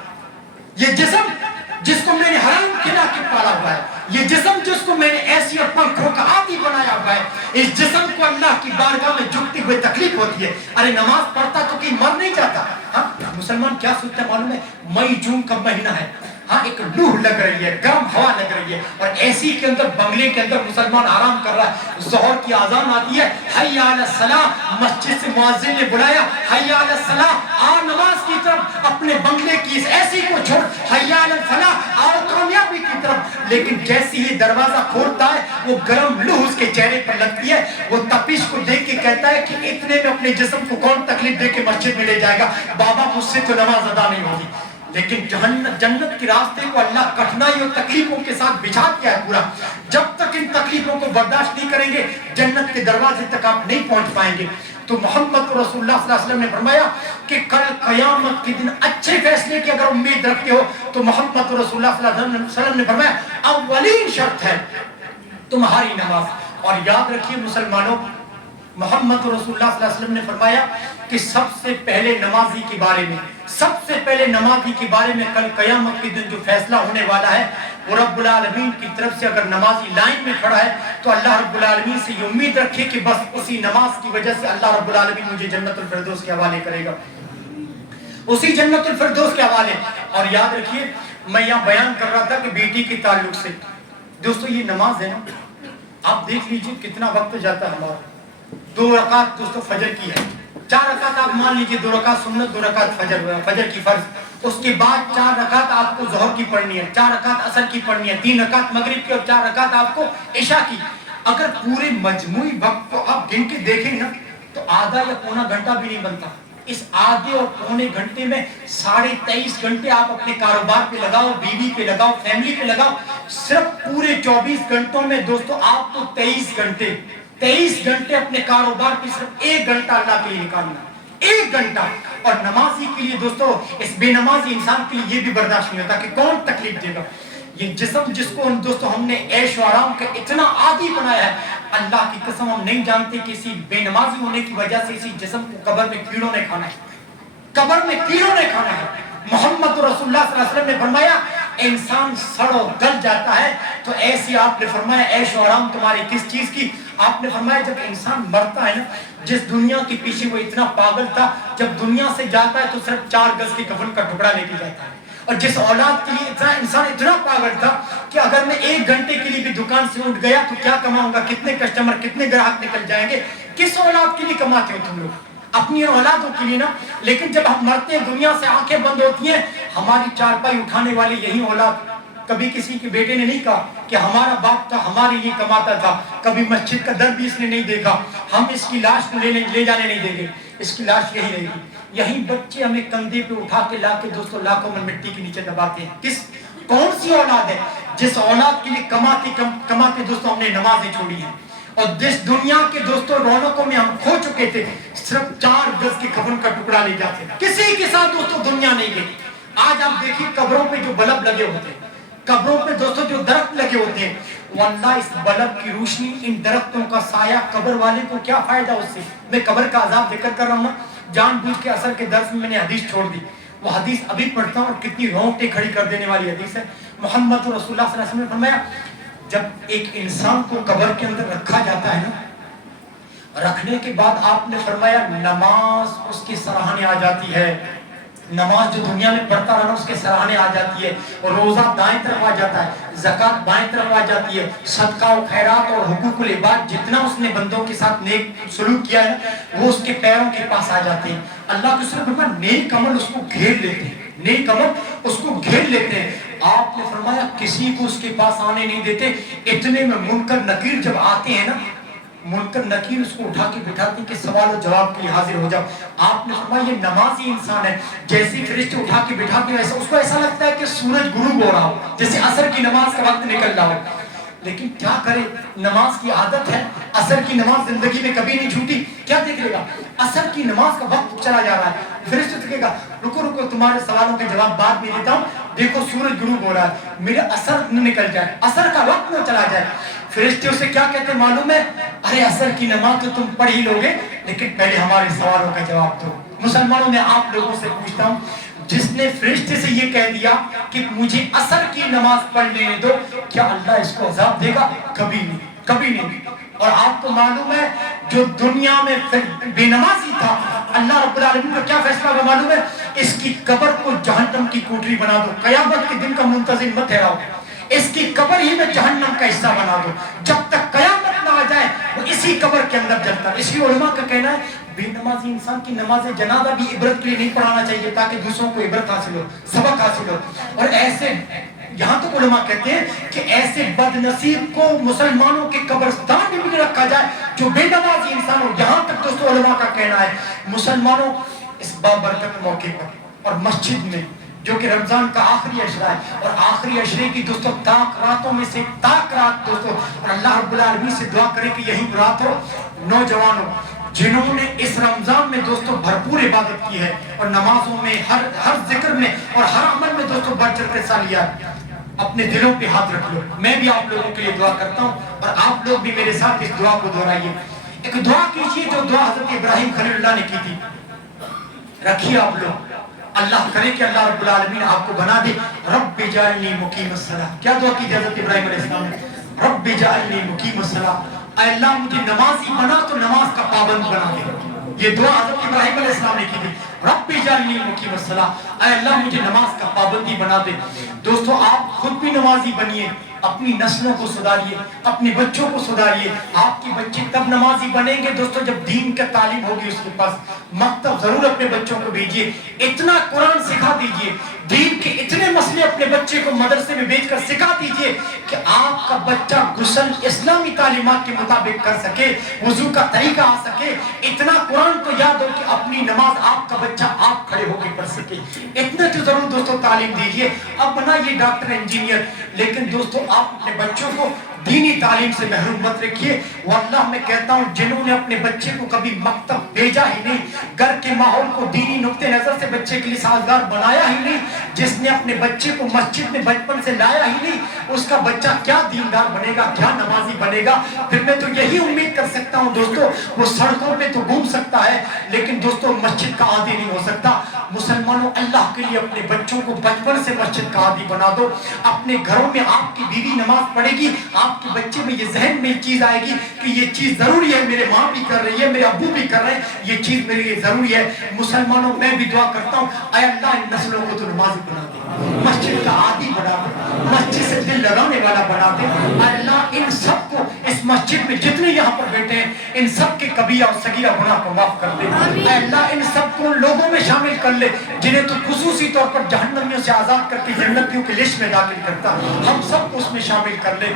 یہ جسم جس کو میں نے حرام کھلا کے پالا ہوا ہے، یہ جسم جس کو میں نے ایسی اور پنکھوں کا عادی بنایا ہوا ہے، اس جسم کو اللہ کی بارگاہ میں جھکتے ہوئے تکلیف ہوتی ہے۔ ارے نماز پڑھتا تو کہ مر نہیں جاتا۔ ہاں مسلمان کیا سوچتا ہے معلوم ہے؟ مئی جون کا مہینہ ہے، ہاں ایک لوح لگ رہی ہے، گرم ہوا لگ رہی ہے، اور ایسی کے اندر بنگلے کے اندر مسلمان آرام کر رہا ہے، ظہر کی اذان آتی ہے، حی علی الصلاۃ، مسجد سے مؤذن نے بلایا، حی علی الصلاۃ، آؤ نماز کی طرف، اپنے بنگلے کی اس ایسی کو چھوڑ، حی علی الفلاح، آؤ کامیابی کی طرف۔ لیکن جیسے ہی دروازہ کھولتا ہے وہ گرم لوح اس کے چہرے پر لگتی ہے، وہ تپش کو دیکھ کے کہتا ہے کہ اتنے میں اپنے جسم کو کون تکلیف دے کے مسجد میں لے جائے گا؟ بابا مجھ سے تو نماز ادا نہیں ہوگی۔ لیکن جنت کے راستے کو اللہ کٹھنائی اور تکلیفوں کے ساتھ بچھا دیا ہے پورا۔ جب تک ان تکلیفوں کو برداشت نہیں کریں گے جنت کے دروازے تک آپ نہیں پہنچ پائیں گے۔ تو محمد رسول اللہ صلی اللہ علیہ وسلم نے فرمایا کہ کل قیامت کے دن اچھے فیصلے کی اگر امید رکھتے ہو تو محمد رسول اللہ صلی اللہ علیہ وسلم نے فرمایا اولین شرط ہے تمہاری نماز۔ اور یاد رکھیے مسلمانوں، محمد رسول اللہ صلی اللہ علیہ وسلم نے فرمایا کہ سب سے پہلے نمازی کے بارے میں، سب سے پہلے نمازی کے بارے میں کل قیامت کے دن جو فیصلہ ہونے والا ہے وہ رب العالمین کی طرف سے اگر نمازی لائن میں کھڑا ہے تو اللہ رب العالمین سے یہ امید رکھے کہ بس اسی نماز کی وجہ سے اللہ رب العالمین مجھے جنت الفردوس کے حوالے کرے گا، اسی جنت الفردوس کے حوالے۔ اور یاد رکھیے میں یہاں بیان کر رہا تھا کہ بیٹی کے تعلق سے دوستو یہ نماز ہے نا، آپ دیکھ لیجئے کتنا وقت جاتا ہے ہمارا۔ 2 رکعت دوستو فجر کی ہے، 4 رکعت آپ مان لیجئے، 2 رکعت سنت، 2 رکعت فجر کی فرض، اس کے بعد 4 رکعت آپ کو ظہر کی پڑھنی ہے، 4 رکعت عصر کی پڑھنی ہے، 3 رکعت مغرب کی اور 4 رکعت آپ کو عشاء کی۔ اگر پورے مجموعی وقت کو آپ گن کے دیکھیں نا تو آدھا یا پونا گھنٹہ بھی نہیں بنتا۔ اس آدھے اور پونے گھنٹے میں 23.5 گھنٹے آپ اپنے کاروبار پہ لگاؤ، بیوی پہ لگاؤ، فیملی پہ لگاؤ، صرف پورے 24 گھنٹوں میں دوستو آپ کو 23 گھنٹے اپنے کاروبار پہ صرف 1 گھنٹہ اللہ کے لیے نکالنا، 1 گھنٹہ۔ اور نمازی کے لیے دوستو، اس بے نمازی انسان کے لیے یہ بھی برداشت نہیں ہوتا کہ کون تکلیف دے گا۔ یہ جسم جس کو دوستو ہم نے عیش و آرام کا اتنا عادی بنایا ہے، اللہ کی قسم ہم نہیں جانتے کہ اسی بے نمازی ہونے کی وجہ سے اسی جسم کو قبر میں کیڑوں نے کھانا ہے، قبر میں کیڑوں نے کھانا ہے۔ محمد رسول اللہ صلی اللہ علیہ وسلم نے فرمایا انسان سڑ و گل جاتا ہے تو ایسی آپ نے فرمایا عیش و آرام تمہاری کس چیز کی؟ آپ نے فرمایا جب انسان مرتا ہے نا، جس دنیا کے پیچھے وہ اتنا پاگل تھا، جب دنیا سے جاتا ہے تو صرف 4 گز کے کفن کا ٹکڑا لے کے جاتا ہے۔ اور جس اولاد کے لیے انسان اتنا پاگل تھا کہ اگر میں 1 گھنٹے کے لیے بھی دکان سے اٹھ گیا تو کیا کماؤں گا، کتنے کسٹمر، کتنے گراہک نکل جائیں گے۔ کس اولاد کے لیے کماتے ہو تم لوگ؟ اپنی اولادوں کے لیے نا۔ لیکن جب ہم مرتے ہیں دنیا سے آنکھیں بند ہوتی ہیں، ہماری چارپائی اٹھانے والے یہی اولاد۔ کبھی کسی کے بیٹے نے نہیں کہا کہ ہمارا باپ تھا ہمارے لیے کماتا تھا، کبھی مسجد کا در بھی اس نے نہیں دیکھا، ہم اس کی لاش کو لے جانے نہیں دیں گے، اس کی لاش یہی رہے گی۔ یہی بچے ہمیں کندھے پہ اٹھا کے لا کے دوستوں لاکھوں میں مٹی کے نیچے دباتے ہیں۔ کون سی اولاد ہے جس اولاد کے لیے کماتے دوستوں ہم نے نمازیں چھوڑی ہیں، اور جس دنیا کے دوستوں رونقوں میں ہم کھو چکے تھے، صرف 4 گز کے کفن کا ٹکڑا لے جاتے ہیں، کسی کے ساتھ دوستوں دنیا نہیں گئی۔ آج آپ دیکھیے قبروں پہ جو بلب لگے ہوتے ہیں، قبروں پہ دوستوں جو درخت لگے ہوتے ہیں، واللہ اس بلب کی روشنی، ان درختوں کا سایہ قبر والے کو کیا فائدہ اس سے۔ میں قبر کا عذاب ذکر کر رہا ہوں نا، جان بوجھ کے اثر کے درس میں نے حدیث چھوڑ دی، وہ حدیث ابھی پڑھتا ہوں اور کتنی رونگٹیں کھڑی کر دینے والی حدیث ہے۔ محمد رسول اللہ صلی اللہ علیہ وسلم نے فرمایا جب ایک انسان کو قبر کے اندر رکھا جاتا ہے نا، رکھنے کے بعد آپ نے فرمایا نماز اس کی سراہنے آ جاتی ہے، نماز جو دنیا میں پڑھتا رہنا اس کے سراہنے آ جاتی ہے، روزہ دائیں طرف آ جاتا ہے، زکوٰۃ بائیں طرف آ جاتی ہے، صدقہ و خیرات اور حقوق العباد جتنا اس نے بندوں کے ساتھ نیک سلوک کیا ہے وہ اس کے پیروں کے پاس آ جاتے ہیں۔ اللہ کے رسول نے فرمایا نیک عمل اس کو گھیر لیتے ہیں، نیک عمل اس کو گھیر لیتے ہیں۔ آپ نے فرمایا کسی کو اس کے پاس آنے نہیں دیتے، اتنے میں منکر نکیر جب آتے ہیں نا، منکر نکیر اس کو اٹھا کے بٹھاتے ہیں کہ سوال و جواب کے لیے حاضر ہو جاؤ۔ آپ نے فرمایا یہ نمازی انسان ہے، جیسے فرشتے اٹھا کے بٹھاتے ہیں اس کو ایسا لگتا ہے کہ سورج غروب ہو رہا ہو، جیسے عصر کی نماز کا وقت نکل رہا ہو۔ لیکن کیا کرے، نماز کی عادت ہے، عصر کی نماز زندگی میں کبھی نہیں چھوٹی، کیا دیکھ لے گا عصر کی نماز کا وقت چلا جا رہا ہے، فرشتے کہے گا رکو رکو تمہارے سوالوں کے جواب بعد میں دیتا ہوں، دیکھو سورج غروب ہو رہا ہے، میرا عصر نہ نکل جائے، عصر کا وقت نہ چلا جائے۔ فرشتے اسے کیا کہتے ہیں معلوم ہے، ارے عصر کی نماز تو تم پڑھ ہی لوگے لیکن پہلے ہمارے سوالوں کا جواب دو۔ مسلمانوں میں آپ لوگوں سے پوچھتا ہوں، جس نے فرشتے سے یہ کہہ دیا کہ مجھے عصر کی نماز پڑھ لینے دو، کیا اللہ اس کو عذاب دے گا؟ کبھی نہیں، کبھی نہیں۔ اور آپ کو معلوم ہے جو دنیا میں بے نمازی تھا، اللہ رب العالمین کا کیا فیصلہ ہوا معلوم ہے؟ اس کی قبر کو جہنم کی کوٹری بنا دو، قیامت کے دن کا منتظر مت ٹھہراؤ، اس کی قبر ہی میں جہنم کا حصہ بنا دو، جب تک قیامت نہ آ جائے وہ اسی قبر کے اندر جلتا ہے۔ اس لیے علماء کا کہنا ہے بے نمازی انسان کی نماز جنازہ بھی عبرت کے لیے نہیں پڑھانا چاہیے تاکہ دوسروں کو عبرت حاصل ہو، سبق حاصل ہو۔ اور ایسے یہاں تک علماء کہتے ہیں کہ ایسے بد نصیب کو مسلمانوں کے قبرستان میں بھی نہیں رکھا جائے جو بے نمازی انسان ہو۔ یہاں تک دوستو علماء کا کہنا ہے مسلمانوں اس بابرکت موقع پر اور مسجد میں جو کہ رمضان کا آخری عشرہ ہے، اور آخری عشرے کی دوستو تاک راتوں میں سے تاک رات دوستو، اور اللہ رب العالمین سے دعا کرے کہ یہی رات ہو نوجوانوں جنہوں نے اس رمضان میں دوستو بھرپور عبادت کی ہے اور نمازوں میں ہر ذکر میں اور ہر عمل میں دوستو بڑھ چڑھ کے حصہ لیا، اپنے دلوں پہ ہاتھ رکھ لو۔ میں بھی آپ لوگوں کے لیے دعا کرتا ہوں اور آپ لوگ بھی میرے ساتھ اس دعا کو دہرائیے۔ ایک دعا کیجیے جو دعا حضرت ابراہیم خلیل اللہ نے کی تھی، رکھیے آپ لوگ، اللہ کرے کہ اللہ رب العالمین آپ کو بنا دے رب جعلنی مقیم الصلاۃ۔ کیا دعا کی تھی حضرت ابراہیم علیہ السلام نے؟ رب جعلنی مقیم الصلاۃ، اے اللہ مجھے نمازی بنا تو نماز کا پابند بنا دے۔ یہ دعا حضرت ابراہیم علیہ السلام نے کی تھی، رب جعلنی مقیم الصلاۃ، اے اللہ مجھے نماز کا پابندی بنا دے۔ دوستو آپ خود بھی نمازی بنیے، اپنی نسلوں کو سدھاریے، اپنے بچوں کو سدھاریے۔ آپ کے بچے تب نمازی بنیں گے دوستو جب دین کا تعلیم ہوگی اس کے پاس۔ مکتب ضرور اپنے بچوں کو بھیجیے، اتنا قرآن سکھا دیجیے، دین کے اتنے مسئلے اپنے بچے کو مدرسے میں بھیج کر سکھا دیجیے کہ آپ کا بچہ غسل اسلامی تعلیمات کے مطابق کر سکے، وضو کا طریقہ آ سکے، اتنا قرآن تو یاد ہو کہ اپنی نماز آپ کا بچہ آپ کھڑے ہو کے پڑھ سکے۔ اتنا تو ضرور دوستو تعلیم دیجیے۔ اب بنا یہ ڈاکٹر انجینئر، لیکن دوستو آپ اپنے بچوں کو دینی تعلیم سے محروم مت رکھیے۔ واللہ میں کہتا ہوں جنہوں نے اپنے بچے کو کبھی مکتب بھیجا ہی نہیں، گھر کے ماحول کو دینی نقطہ نظر سے بچے کے لیے سازگار بنایا ہی نہیں، جس نے اپنے بچے کو مسجد میں بچپن سے لایا ہی نہیں، اس کا بچہ کیا دیندار بنے گا، کیا نمازی بنے گا؟ پھر میں تو یہی امید کر سکتا ہوں دوستو وہ سڑکوں پہ تو گھوم سکتا ہے لیکن دوستو مسجد کا عادی نہیں ہو سکتا۔ مسلمانوں اللہ کے لیے اپنے بچوں کو بچپن سے مسجد کا عادی بنا دو۔ اپنے گھروں میں آپ کی بیوی نماز پڑھے گی، آپ کے بچے میں یہ ذہن میں چیز آئے گی کہ یہ چیز ضروری ہے، میرے ماں بھی کر رہی ہے، میرے ابو بھی کر رہے ہیں، یہ چیز میرے لیے ضروری ہے۔ مسلمانوں میں بھی دعا کرتا ہوں اے اللہ ان نسلوں کو تو نمازی بنا دے، مسجد کا عادی بنا دے، مسجد سے دل لگانے والا بنا دے۔ اے اللہ ان سب کو اس مسجد میں جتنے یہاں پر بیٹھے ہیں ان سب کے کبیرہ اور صغیرہ گناہ کو معاف کر دے۔ اے اللہ ان سب کو لوگوں میں شامل کر لے جنہیں تو خصوصی طور پر جہنمیوں سے آزاد کر کے جنتیوں کی لسٹ میں داخل کرتا، ہم سب کو اس میں شامل کر لے۔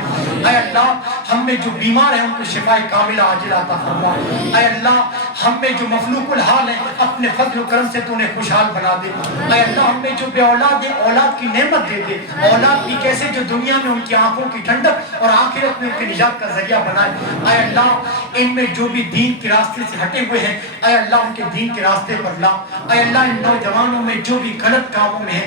اے اللہ ہم میں جو بیمار ہیں ان کو شفائے کاملہ عاجل عطا فرما۔ اے اللہ ہم میں جو مفلوق الحال ہیں اپنے فضل و کرم سے تو انہیں خوشحال بنا دے۔ اے اللہ ہم میں جو بے اولاد ہیں اولاد کی نعمت دے دے، اولاد بھی کیسے جو دنیا میں ان کی آنکھوں کی ٹھنڈک اور آخرت میں ان کی نجات کا ذریعہ بنائے۔ اے اللہ ان میں جو بھی دین کے راستے سے ہٹے ہوئے ہیں اے اللہ ان کے دین کے راستے پر لا۔ اے اللہ ان نوجوانوں میں جو بھی غلط کاموں میں ہیں